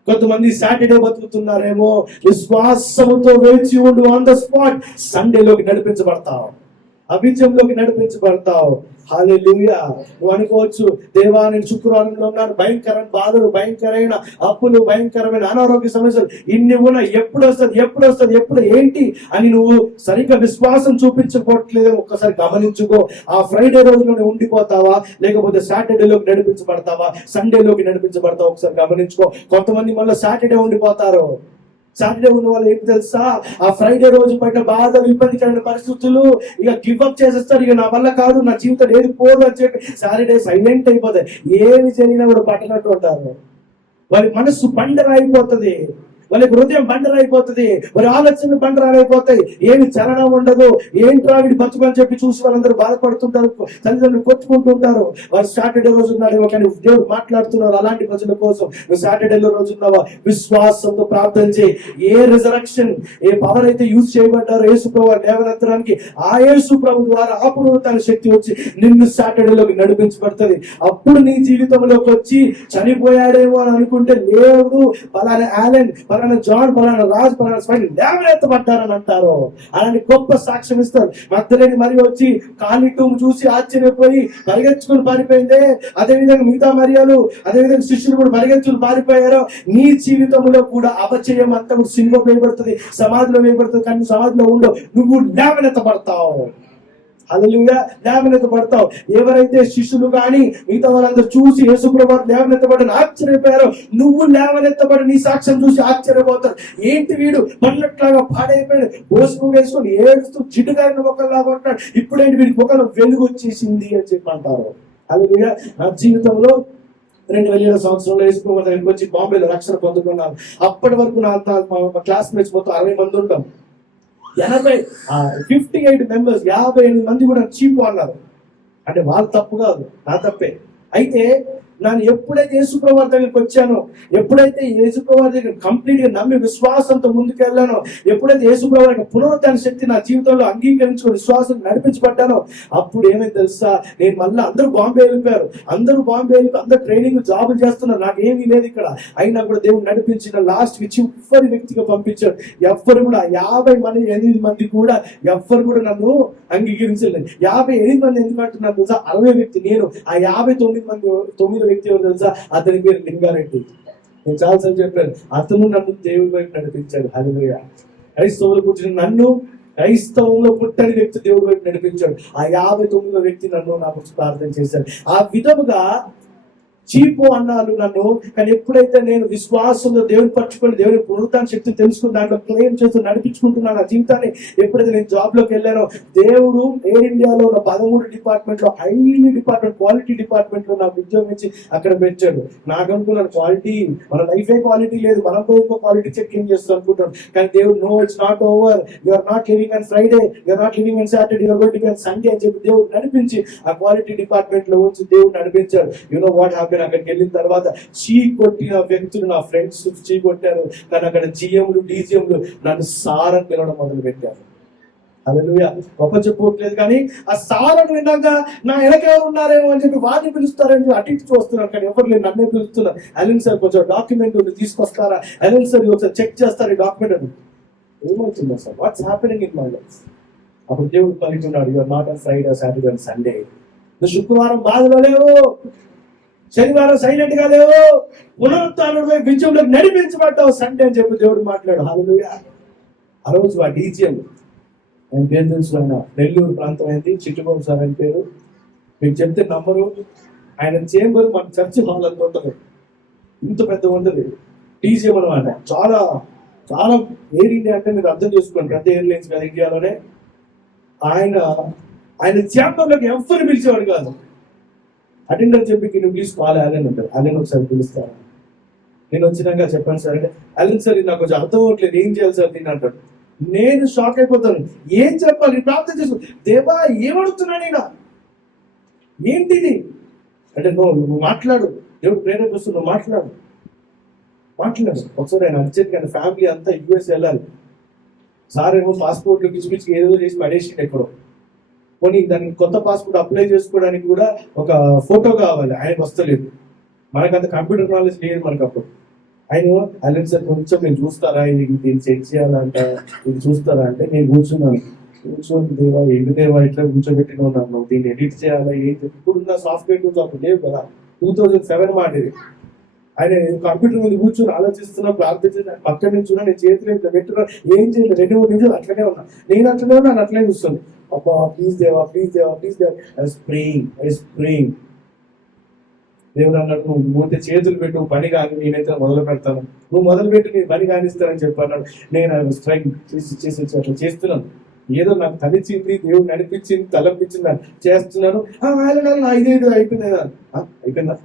కొంతమంది సాటర్డే బతుకుతున్నారేమో. విశ్వాసంతో వేచి ఉండు, ఆన్ ద స్పాట్ సండేలోకి నడిపించబడతావు, అభిజంలోకి నడిపించబడతావు. హల్లెలూయా. నువ్వు అనుకోవచ్చు, దేవా నేను శుక్రవారంలో ఉన్నాను, భయంకరమైన బాధలు, భయంకరమైన అప్పులు, భయంకరమైన అనారోగ్య సమస్యలు ఇన్ని ఉన్నాయి, ఎప్పుడు ఏంటి అని నువ్వు సరిగ్గా విశ్వాసం చూపించకపోవట్లేదు. ఒక్కసారి గమనించుకో. ఆ ఫ్రైడే రోజులోనే ఉండిపోతావా, లేకపోతే సాటర్డేలోకి నడిపించబడతావా, సండేలోకి నడిపించబడతావా? ఒకసారి గమనించుకో. కొంతమంది మళ్ళీ సాటర్డే ఉండిపోతారు. సాటర్డే ఉన్న వాళ్ళు ఏంటి తెలుసా? ఆ ఫ్రైడే రోజు పడ్డ బాధలు, ఇబ్బందికరమైన పరిస్థితులు, ఇక గివ్అప్ చేసేస్తారు. ఇక నా వల్ల కాదు, నా జీవితం ఏది పోదు అని చెప్పి సాటర్డే సైలెంట్ అయిపోతాయి. ఏమి జరిగినా కూడా పట్టనట్టు ఉంటారు. వారి మనస్సు బండరాయిపోతుంది, వాళ్ళ హృదయం బండరైపోతుంది, వారి ఆలోచనలు బండరాయిపోతాయి, ఏమి చలనం ఉండదు. ఏంట్రా వీడి బతుకని చెప్పి చూసి వాళ్ళందరూ బాధపడుతుంటారు, తల్లిదండ్రులు కొట్టుకుంటుంటారు. వారు సాటర్డే రోజు ఉన్నాడేమో కానీ దేవుడు మాట్లాడుతున్నారు అలాంటి ప్రజల కోసం. నువ్వు సాటర్డేలో రోజు ఉన్నావా, విశ్వాసంతో ప్రార్థన చేయి. ఏ రిజరక్షన్, ఏ పవర్ అయితే యూజ్ చేయబడ్డారో యేసు ప్రభు లేవనెత్తడానికి, ఆ యేసు ప్రభు ద్వారా ఆ పునరుత్థాన శక్తి వచ్చి నిన్ను సాటర్డేలోకి నడిపించబడుతుంది. అప్పుడు నీ జీవితంలోకి వచ్చి చనిపోయాడేమో అని అనుకుంటే లేదు, పలానా ఆలెన్, పలానా జాన్, పలానా రాజ్, పలానా స్వయం లేవనెత్తబడ్డారని అంటారు. అలాంటి గొప్ప సాక్ష్యం ఇస్తారు. మగ్దలేని మరి వచ్చి ఖాళీ టూము చూసి ఆశ్చర్యపోయి పరిగెత్తుకుని పారిపోయిందే, అదేవిధంగా మిగతా మరియాలు, అదేవిధంగా శిష్యులు కూడా పరిగెత్తుకుని పారిపోయారో, నీ జీవితంలో కూడా అపచయం అంతా కూడా సిలువ వేయబడుతుంది, సమాధిలో వేయబడుతుంది. కానీ సమాధిలో ఉండవు, నువ్వు లేవనెత్తబడతావు. హల్లెలూయా, లేవనెత్తబడతావు. ఎవరైతే శిష్యులు కానీ మిగతా వాళ్ళందరూ చూసి యేసుప్రభు లేవనెత్తబడిన ఆశ్చర్యపోయారో, నువ్వు లేవనెత్తబడి నీ సాక్ష్యం చూసి ఆశ్చర్యపోతారు. ఏంటి వీడు పన్నట్లాగా పాడైపోయాడు, బోసుకు వేసుకొని ఏడుస్తూ జిడ్డుగారిన ముఖంలాగా ఉంటాడు, ఇప్పుడేంటి వీడి ముఖంలో వెలుగు వచ్చేసింది అని చెప్పి అంటారు. హల్లెలూయా. నా జీవితంలో 2007 సంవత్సరంలో యేసుప్రభు దగ్గరికి వచ్చి బాంబేలో రక్షణ పొందుకున్నాను. అప్పటి వరకు నా క్లాస్మేట్స్ మొత్తం 60 మంది ఉంటాం. 58 మెంబర్స్, 58 మంది కూడా చీపు అన్నారు. అంటే వాళ్ళ తప్పు కాదు, నా తప్పే. అయితే నేను ఎప్పుడైతే యేసుప్రభు దగ్గరికి వచ్చానో, ఎప్పుడైతే యేసుప్రభు దగ్గర కంప్లీట్ గా నమ్మి విశ్వాసంతో ముందుకెళ్ళానో, ఎప్పుడైతే యేసుప్రభు యొక్క పునరుత్థాన శక్తి నా జీవితంలో అంగీకరించుకుని విశ్వాసం నడిపించబడ్డానో, అప్పుడు ఏమైంది తెలుసా, నేను మళ్ళీ అందరూ బాంబే వెళ్ళిపోయారు, అందరూ ట్రైనింగ్ జాబులు చేస్తున్నారు, నాకేమీ లేదు ఇక్కడ. అయినా కూడా దేవుడు నడిపించిన లాస్ట్ చివరి వ్యక్తిగా పంపించాడు. ఎవ్వరు కూడా 58 మంది కూడా ఎవ్వరు కూడా నన్ను అంగీకరించలేదు. 58 మంది ఎందుకంటున్నారు తెలుసా, 60 వ్యక్తి నేను. ఆ 59 వ్యక్తి ఎవరు తెలుసా, అతని పేరు లింగారెడ్డి. నేను చాలాసార్లు చెప్పాను, అతను నన్ను దేవుడి వైపు నడిపించాడు. హల్లెలూయా. క్రైస్తవులు పుట్టిన నన్ను, క్రైస్తవంలో పుట్టని వ్యక్తి దేవుడి వైపు నడిపించాడు. ఆ 59 వ్యక్తి నన్ను నా గురించి ప్రార్థన చేశాడు. ఆ విధముగా చీపు అన్నాను నన్ను. కానీ ఎప్పుడైతే నేను విశ్వాసంలో దేవుని పట్టుకొని దేవుని పునరుత్థాన శక్తిని తెలుసుకుని దాంట్లో క్లెయిమ్ చేస్తూ నడిపించుకుంటున్నాను నా జీవితాన్ని. ఎప్పుడైతే నేను జాబ్ లోకి వెళ్ళానో, దేవుడు ఎయిర్ ఇండియాలో ఉన్న 13 డిపార్ట్మెంట్ లో క్వాలిటీ డిపార్ట్మెంట్ లో నాకు ఉద్యోగం ఇచ్చి అక్కడ పెట్టాడు. నాకు అనుకున్నాను క్వాలిటీ, మన లైఫే క్వాలిటీ లేదు, మనం ఇంకో క్వాలిటీ చెకింగ్ చేస్తాం అనుకుంటాను. కానీ దేవుడు no, it's not over, you are not living on Friday, you are not living on Saturday, you are going to be on Sunday అని చెప్పి దేవుడు నడిపించి ఆ క్వాలిటీ డిపార్ట్మెంట్ లో ఉంచి దేవుడు నడిపించాడు. యు నో వాట్ హ్యాపెన్, అక్కడికి వెళ్ళిన తర్వాత చీ కొట్టిన వ్యక్తులు నా ఫ్రెండ్స్ చీ కొట్టారు. కానీ అక్కడ జిఎంలు డీజిఎంలు నన్ను సార్ అని పిలవడం మొదలు పెట్టారు. హల్లెలూయా. గొప్ప చెప్పుకోవట్లేదు కానీ ఆ సార్ అని విన్నాక నా వెనక ఎవరు ఉన్నారేమో అని చెప్పి వాడిని పిలుస్తారని అటు ఇటు చూస్తున్నారు. కానీ ఎవరు లేదు, నన్నే పిలుస్తున్నారు. అలెన్ సార్ కొంచెం డాక్యుమెంట్ తీసుకొస్తారా, అలెన్ సార్ ఒకసారి చెక్ చేస్తారు ఈ డాక్యుమెంట్ అని. ఏమవుతుందా sir, what's happening in my life? అప్పుడు దేవుడు పలుకున్నాడు, you are not on Friday, Saturday and Sunday. నువ్వు శుక్రవారం బాధలో లేవు, శనివారం సైలెంట్ గా లేవు, పునరుత్థానంపై విజయంలోకి నడిపించబడ్డావు సండే అని చెప్పి దేవుడు మాట్లాడు. హల్లెలూయా. ఆ రోజు ఆ డీజీఎం, ఆయన పేరు తెలుసు, ఆయన నెల్లూరు ప్రాంతం అయింది, చిట్టుబాబు సార్ అని పేరు. మీకు చెప్తే నమ్మరు, ఆయన చేంబర్ మన చర్చ్ హాల్ అంత ఉంటుంది, ఇంత పెద్ద ఉంటుంది డీజీఎం అనమాట. చాలా చాలా ఎయిర్ ఇండియా అంటే మీరు అర్థం చేసుకోండి, పెద్ద ఎయిర్లైన్స్ కదా ఇండియాలోనే. ఆయన చేంబర్లోకి ఎవరిని పిలిచేవాడు కాదు. అటెండర్ చెప్పి నువ్వు ప్లీజ్ కాల్ అలెన్ అంటారు. అలెన్ ఒకసారి పిలుస్తాను. నేను వచ్చినాక చెప్పాను సార్ అంటే, అలెన్ సార్ నాకు కొంచెం అర్థం అవ్వట్లేదు, ఏం చేయాలి సార్ నేను అంటాడు. నేను షాక్ అయిపోతాను, ఏం చెప్పాలి, ప్రార్థన చేసు, దేవా ఏమడుగుతున్నా నేను, ఏంటిది అంటే, నువ్వు మాట్లాడు, దేవుడు ప్రేరేపిస్తూ నువ్వు మాట్లాడు. ఒకసారి ఆయన అర్జెంట్ ఆయన ఫ్యామిలీ అంతా యూఎస్ వెళ్ళాలి. సార్ ఏమో పాస్పోర్ట్లు పిచ్చి ఏదో చేసి పడేసి ఎక్కడో పోనీ దానికి కొత్త పాస్పోర్ట్ అప్లై చేసుకోవడానికి కూడా ఒక ఫోటో కావాలి, ఆయనకు వస్తలేదు. మనకు అంత కంప్యూటర్ నాలెడ్జ్ లేదు మనకు. అప్పుడు ఆయన అలెన్ సార్ కొంచెం నేను చూస్తారా, దీన్ని చెక్ చేయాలంట, ఇది చూస్తారా అంటే, నేను కూర్చున్నాను. కూర్చొని దేవా ఏంటి దేవా ఇట్లా కూర్చోబెట్టిన ఉన్నాను, దీన్ని ఎడిట్ చేయాలా ఏంటి, ఇప్పుడున్న సాఫ్ట్వేర్ టూల్స్ అప్పుడు లేవు కదా, 2007 మాట ఇది. ఆయన కంప్యూటర్ మీద కూర్చొని ఆలోచిస్తున్నా, ప్రార్థించిన పక్కన నుంచి నేను చేతులు ఇట్లా పెట్టున్నా, ఏం చేయలేదు, 2-3 నిమిషాలు అట్లనే ఉన్నా. నేను అట్లనే ఉన్నా, అట్లనే చూస్తాను. అబ్బా ప్లీజ్ దేవా, ప్లీజ్ దేవా, ప్లీజ్ దేవా, ఐ వాస్ ప్రేయింగ్. దేవుడు అన్నాడు, నువ్వు ముందు చేతులు పెట్టు, పని కాని నేనైతే మొదలు పెడతాను, నువ్వు మొదలు పెట్టి నేను పని కానిస్తానని చెప్పన్నాడు. నేను ఐ వాస్ ట్రైంగ్ చేసి అట్లా చేస్తున్నాను. ఏదో నాకు తలిచింది, దేవుడు నడిపించింది, తలపించింది, చేస్తున్నాను. 5 అయిపోయిందా? అయిపోయిందా?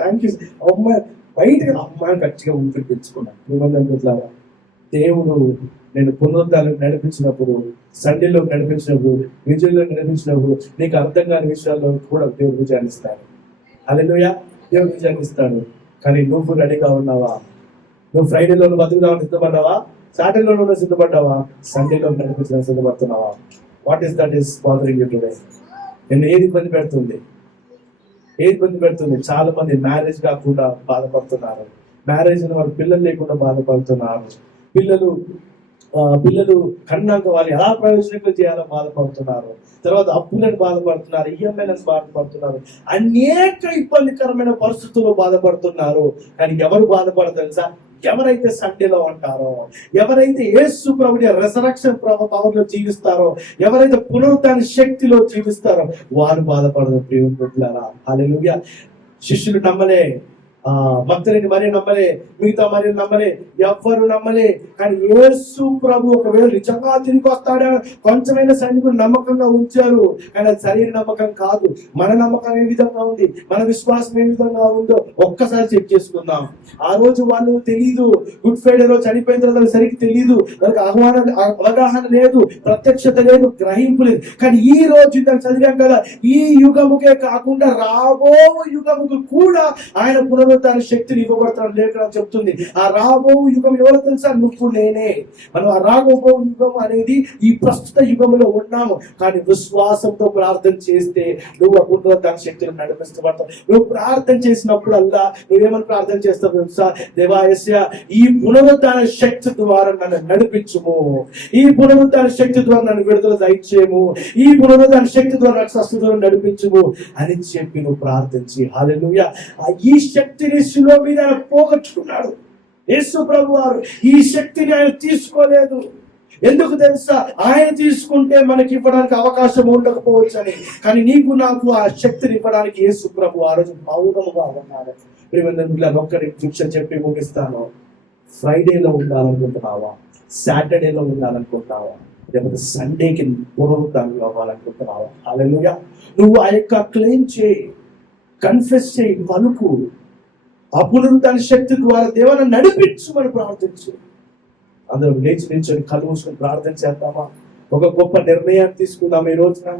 Thank you. అమ్మాయి బయటకు అమ్మాయి గట్టిగా ఊపిరి పీల్చుకున్నాను. ఏమంటారా, దేవుడు నేను పునరుద్ధాలకు నడిపించినప్పుడు, సండేలో నడిపించినప్పుడు, విజయంలో నడిపించినప్పుడు నీకు అర్థం కాని విషయాల్లో కూడా దేవుడు విజయాన్నిస్తాడు. హల్లెలూయా, దేవుడు విజయాన్నిస్తాడు. కానీ నువ్వు రెడీగా ఉన్నావా? నువ్వు ఫ్రైడేలో బతుకుదామని సిద్ధపడ్డావా? సాటర్డేలో సిద్ధపడ్డావా? సండేలో నడిపించడానికి సిద్ధపడుతున్నావా? What is that is bothering you today? నేను ఏది ఇబ్బంది పెడుతుంది? ఏది ఇబ్బంది పెడుతుంది? చాలా మంది మ్యారేజ్ కాకుండా బాధపడుతున్నారు. మ్యారేజ్ అని వాళ్ళ పిల్లలు లేకుండా బాధపడుతున్నారు. పిల్లలు కన్నాక వాళ్ళు ఎలా ప్రయోజనం చేయాలో బాధపడుతున్నారు. తర్వాత అప్పులను బాధపడుతున్నారు, ఈఎంఐలను బాధపడుతున్నారు, అనేక ఇబ్బందికరమైన పరిస్థితుల్లో బాధపడుతున్నారు. కానీ ఎవరు బాధపడతారు సార్? ఎవరైతే సండేలో ఉంటారో, ఎవరైతే యేసు ప్రభుని రెసరక్షన్ పవర్లో జీవిస్తారో, ఎవరైతే పునరుద్ధాన శక్తిలో జీవిస్తారో వారు బాధపడదు. ప్రియులారా, హల్లెలూయా. శిష్యులు నమ్మలే, భక్తులని మరీ నమ్మలే, మిగతా మరీ నమ్మలే, ఎవ్వరు నమ్మలే. కానీ యేసు ప్రభు ఒకవేళ నిజంగా తిరిగి వస్తాడా కొంచెమైన సైనికులు నమ్మకంగా ఉంచారు. కానీ అది సరైన నమ్మకం కాదు. మన నమ్మకం ఏ విధంగా ఉంది, మన విశ్వాసం ఏ విధంగా ఉందో ఒక్కసారి చెక్ చేసుకుందాం. ఆ రోజు వాళ్ళు తెలియదు, గుడ్ ఫ్రైడే రోజు చనిపోయిన తర్వాత సరిగ్గా తెలియదు, వాళ్ళకి అవగాహన లేదు, ప్రత్యక్షత లేదు, గ్రహింపు లేదు. కానీ ఈ రోజు ఇందాక చదివాం కదా, ఈ యుగముకే కాకుండా రాబో యుగముకు కూడా ఆయన పునరుద్ధరణ శక్తిని ఇవ్వబడతాడు లేఖనం చెప్తుంది. ఆ రాబో యుగం ఎవరో తెలుసా? నువ్వు నేనే. మనం ఆ రాబో యుగం అనేది ఈ ప్రస్తుత యుగంలో ఉన్నాము. కానీ విశ్వాసంతో ప్రార్థన చేస్తే నువ్వు ఆ పునరుద్ధరణ శక్తిని నడిపిస్తబడతావు. నువ్వు ప్రార్థన చేసినప్పుడల్లా నువ్వేమని ప్రార్థన చేస్తావు తెలుసా? దేవా యేసయ్యా, ఈ పునరుద్ధరణ శక్తి ద్వారా నన్ను నడిపించుము, ఈ పునరుద్ధరణ శక్తి ద్వారా నన్ను విడుదల దయచేయము, ఈ పునరుద్ధరణ శక్తి ద్వారా నాకు స్వస్థతను నడిపించుము అని చెప్పి నువ్వు ప్రార్థించి, హల్లెలూయా, ఈ శక్తిని శిలువ మీద ఆయన పోగొట్టుకున్నాడు. యేసు ప్రభు వారు ఈ శక్తిని ఆయన తీసుకోలేదు. ఎందుకు తెలుసా? ఆయన తీసుకుంటే మనకి ఇవ్వడానికి అవకాశం ఉండకపోవచ్చని. కానీ నీకు నాకు ఆ శక్తిని ఇవ్వడానికి యేసు ప్రభు ఆ రోజు మౌనముగా ఉన్నాడు. ఒక్కటి శిక్ష చెప్పి ముగిస్తాను. ఫ్రైడేలో ఉండాలనుకుంటున్నావా? సాటర్డేలో ఉండాలనుకుంటున్నావా? లేకపోతే సండేకి పునరుద్ధరణ అవ్వాలనుకుంటున్నావా? హల్లెలూయా. నువ్వు ఆ యొక్క క్లెయిమ్ చేయి, కన్ఫెస్ చేయి, పలుకు. ఆ పునరుద్ధరణ శక్తి ద్వారా దేవాన్ని నడిపించమని ప్రార్థించు. అందరం లేచి నిల్చొని కళ్ళు మూసుకొని ప్రార్థన చేద్దామా? ఒక గొప్ప నిర్ణయాన్ని తీసుకుందాం ఈ రోజున.